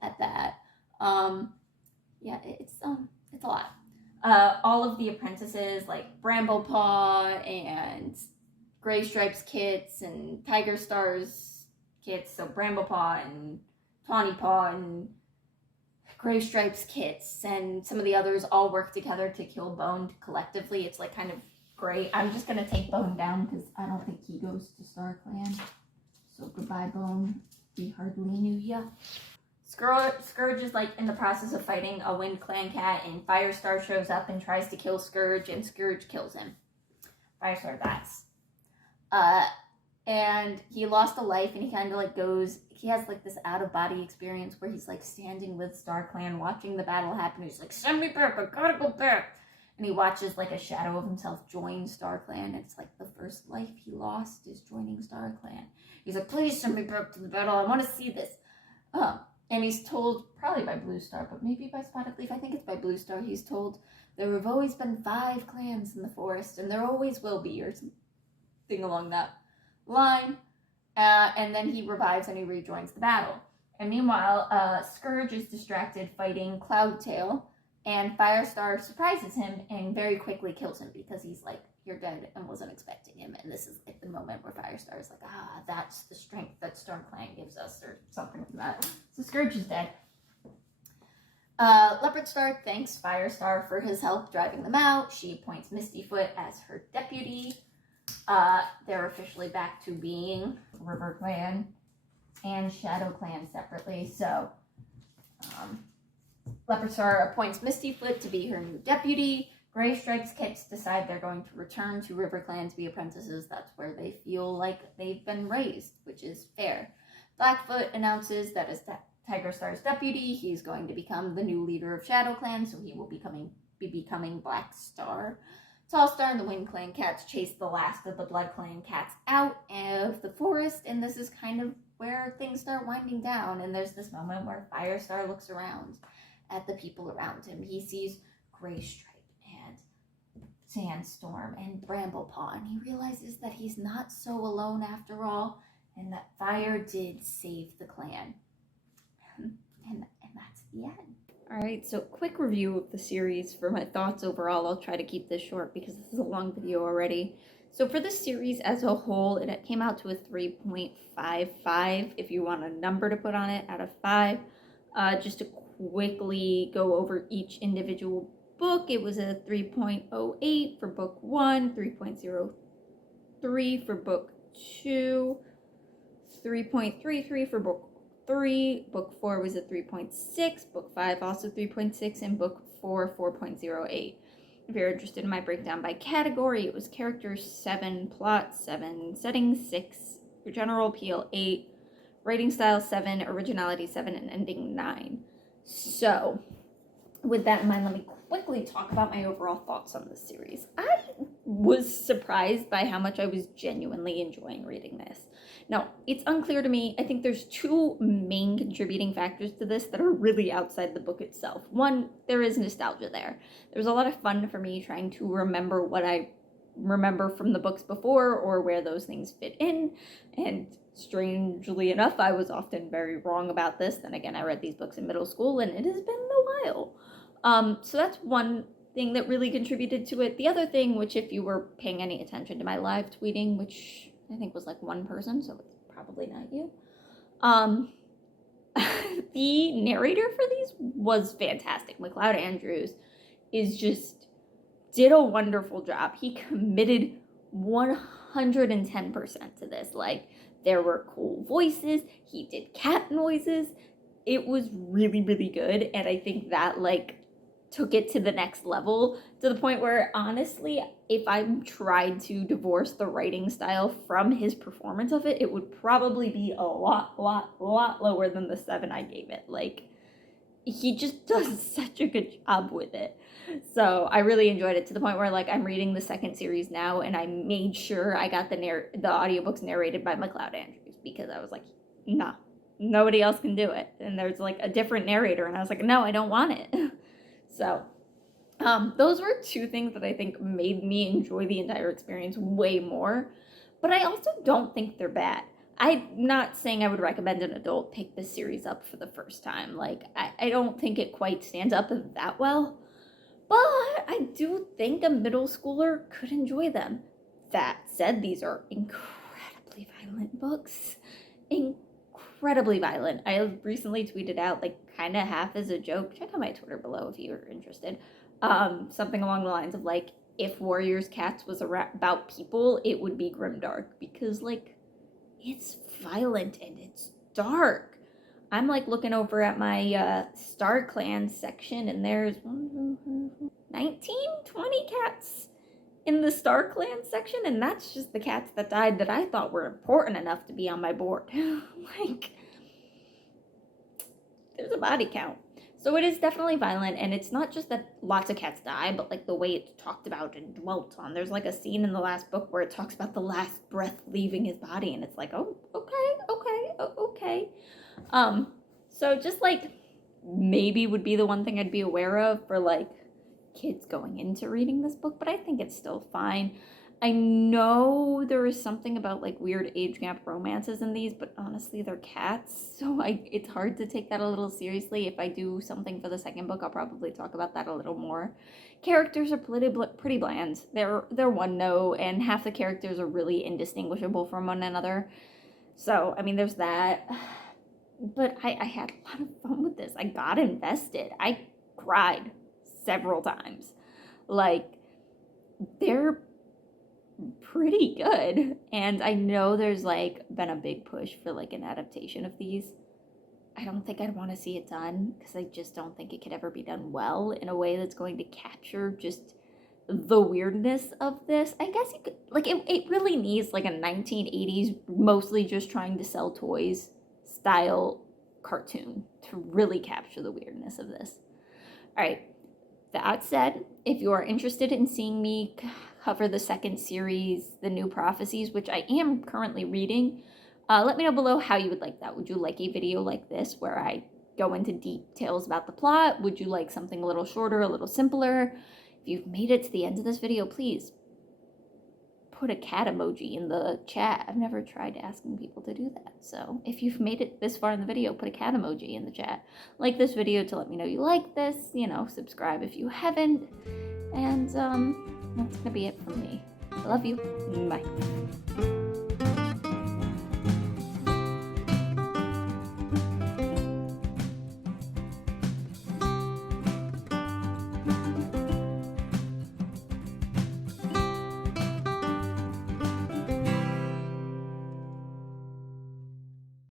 at that. Yeah, it's a lot. All of the apprentices like Bramblepaw and Graystripe's kits and Tiger Star's kits, so Bramblepaw and Tawnypaw and Graystripe's kits and some of the others all work together to kill Bone collectively. It's like kind of great. I'm just gonna take Bone down because I don't think he goes to Star Clan. So goodbye, Bone. We hardly knew ya. Scourge is like in the process of fighting a Wind Clan cat, and Firestar shows up and tries to kill Scourge, and Scourge kills him. Firestar dies. And he lost a life, and he kind of like goes, he has like this out-of-body experience where he's like standing with Star Clan watching the battle happen. He's like, send me back, I gotta go back. And he watches like a shadow of himself join Star Clan. And it's like the first life he lost is joining Star Clan. He's like, please send me back to the battle, I want to see this. And he's told, probably by Blue Star, but maybe by Spotted Leaf, I think it's by Blue Star, he's told there have always been 5 clans in the forest, and there always will be, or something along that line. And then he revives and he rejoins the battle. And meanwhile, Scourge is distracted fighting Cloudtail, and Firestar surprises him and very quickly kills him because he's like, you're dead, and wasn't expecting him. And this is like the moment where Firestar is like, that's the strength that Star Clan gives us, or something like that. So Scourge is dead. Leopardstar thanks Firestar for his help driving them out. She appoints Mistyfoot as her deputy. They're officially back to being River Clan and Shadow Clan separately. So Leopardstar appoints Mistyfoot to be her new deputy. Graystripe's kits decide they're going to return to River Clan to be apprentices. That's where they feel like they've been raised, which is fair. Blackfoot announces that as Tiger Star's deputy, he's going to become the new leader of Shadow Clan, so he will be becoming Black Star. Tallstar and the Wind Clan cats chase the last of the Blood Clan cats out of the forest, and this is kind of where things start winding down. And there's this moment where Firestar looks around at the people around him. He sees Graystripe and Sandstorm and Bramblepaw, and he realizes that he's not so alone after all, and that fire did save the clan. And that's the end. All right, so quick review of the series for my thoughts overall. I'll try to keep this short because this is a long video already. So for the series as a whole, it came out to a 3.55 if you want a number to put on it out of 5. Just to quickly go over each individual book, it was a 3.08 for book 1, 3.03 for book 2, 3.33 for book 3, book 4 was a 3.6, book 5 also 3.6, and book 4 4.08. If you're interested in my breakdown by category, it was characters 7, plot 7, setting 6, general appeal 8, writing style 7, originality 7, and ending 9. So, with that in mind, let me quickly talk about my overall thoughts on this series. I was surprised by how much I was genuinely enjoying reading this. Now, it's unclear to me. I think there's 2 main contributing factors to this that are really outside the book itself. One, there is nostalgia there. There's a lot of fun for me trying to remember what I remember from the books before or where those things fit in. And strangely enough, I was often very wrong about this. Then again, I read these books in middle school and it has been a while. So that's one thing that really contributed to it. The other thing, which if you were paying any attention to my live tweeting, which I think was like one person, so it's probably not you. The narrator for these was fantastic. McLeod Andrews did a wonderful job. He committed 110% to this. Like, there were cool voices. He did cat noises. It was really, really good. And I think that, like, took it to the next level, to the point where, honestly, if I tried to divorce the writing style from his performance of it, it would probably be a lot lower than the 7 I gave it. Like, he just does such a good job with it. So I really enjoyed it, to the point where, like, I'm reading the second series now, and I made sure I got the audiobooks narrated by McLeod Andrews, because I was like, nah, nobody else can do it. And there's, like, a different narrator, and I was like, no, I don't want it. So, those were 2 things that I think made me enjoy the entire experience way more. But I also don't think they're bad. I'm not saying I would recommend an adult pick this series up for the first time. Like, I don't think it quite stands up that well. But I do think a middle schooler could enjoy them. That said, these are incredibly violent books. Incredibly violent. I recently tweeted out, like, kind of half as a joke. Check out my Twitter below if you're interested. Something along the lines of, like, if Warriors Cats was about people, it would be grimdark, because, like, it's violent and it's dark. I'm, like, looking over at my Star Clan section, and there's 19, 20 cats in the Star Clan section, and that's just the cats that died that I thought were important enough to be on my board. Like, there's a body count. So it is definitely violent, and it's not just that lots of cats die, but, like, the way it's talked about and dwelt on. There's, like, a scene in the last book where it talks about the last breath leaving his body, and it's like, oh, okay. So just, like, maybe would be the one thing I'd be aware of for, like, kids going into reading this book, but I think it's still fine. I know there is something about, like, weird age gap romances in these, but honestly, they're cats, so it's hard to take that a little seriously. If I do something for the second book, I'll probably talk about that a little more. Characters are pretty bland. They're one note, and half the characters are really indistinguishable from one another. So, I mean, there's that. But I had a lot of fun with this. I got invested. I cried several times. Like, they're pretty good, and I know there's, like, been a big push for, like, an adaptation of these. I don't think I'd want to see it done, because I just don't think it could ever be done well in a way that's going to capture just the weirdness of this. I guess you could, like, it really needs, like, a 1980s mostly just trying to sell toys style cartoon to really capture the weirdness of this. All right, that said, if you are interested in seeing me cover the second series, The New Prophecies, which I am currently reading, let me know below how you would like that. Would you like a video like this where I go into details about the plot? Would you like something a little shorter, a little simpler? If you've made it to the end of this video, please put a cat emoji in the chat. I've never tried asking people to do that. So if you've made it this far in the video, put a cat emoji in the chat. Like this video to let me know you like this. You know, subscribe if you haven't. And that's gonna be it from me. I love you. Bye.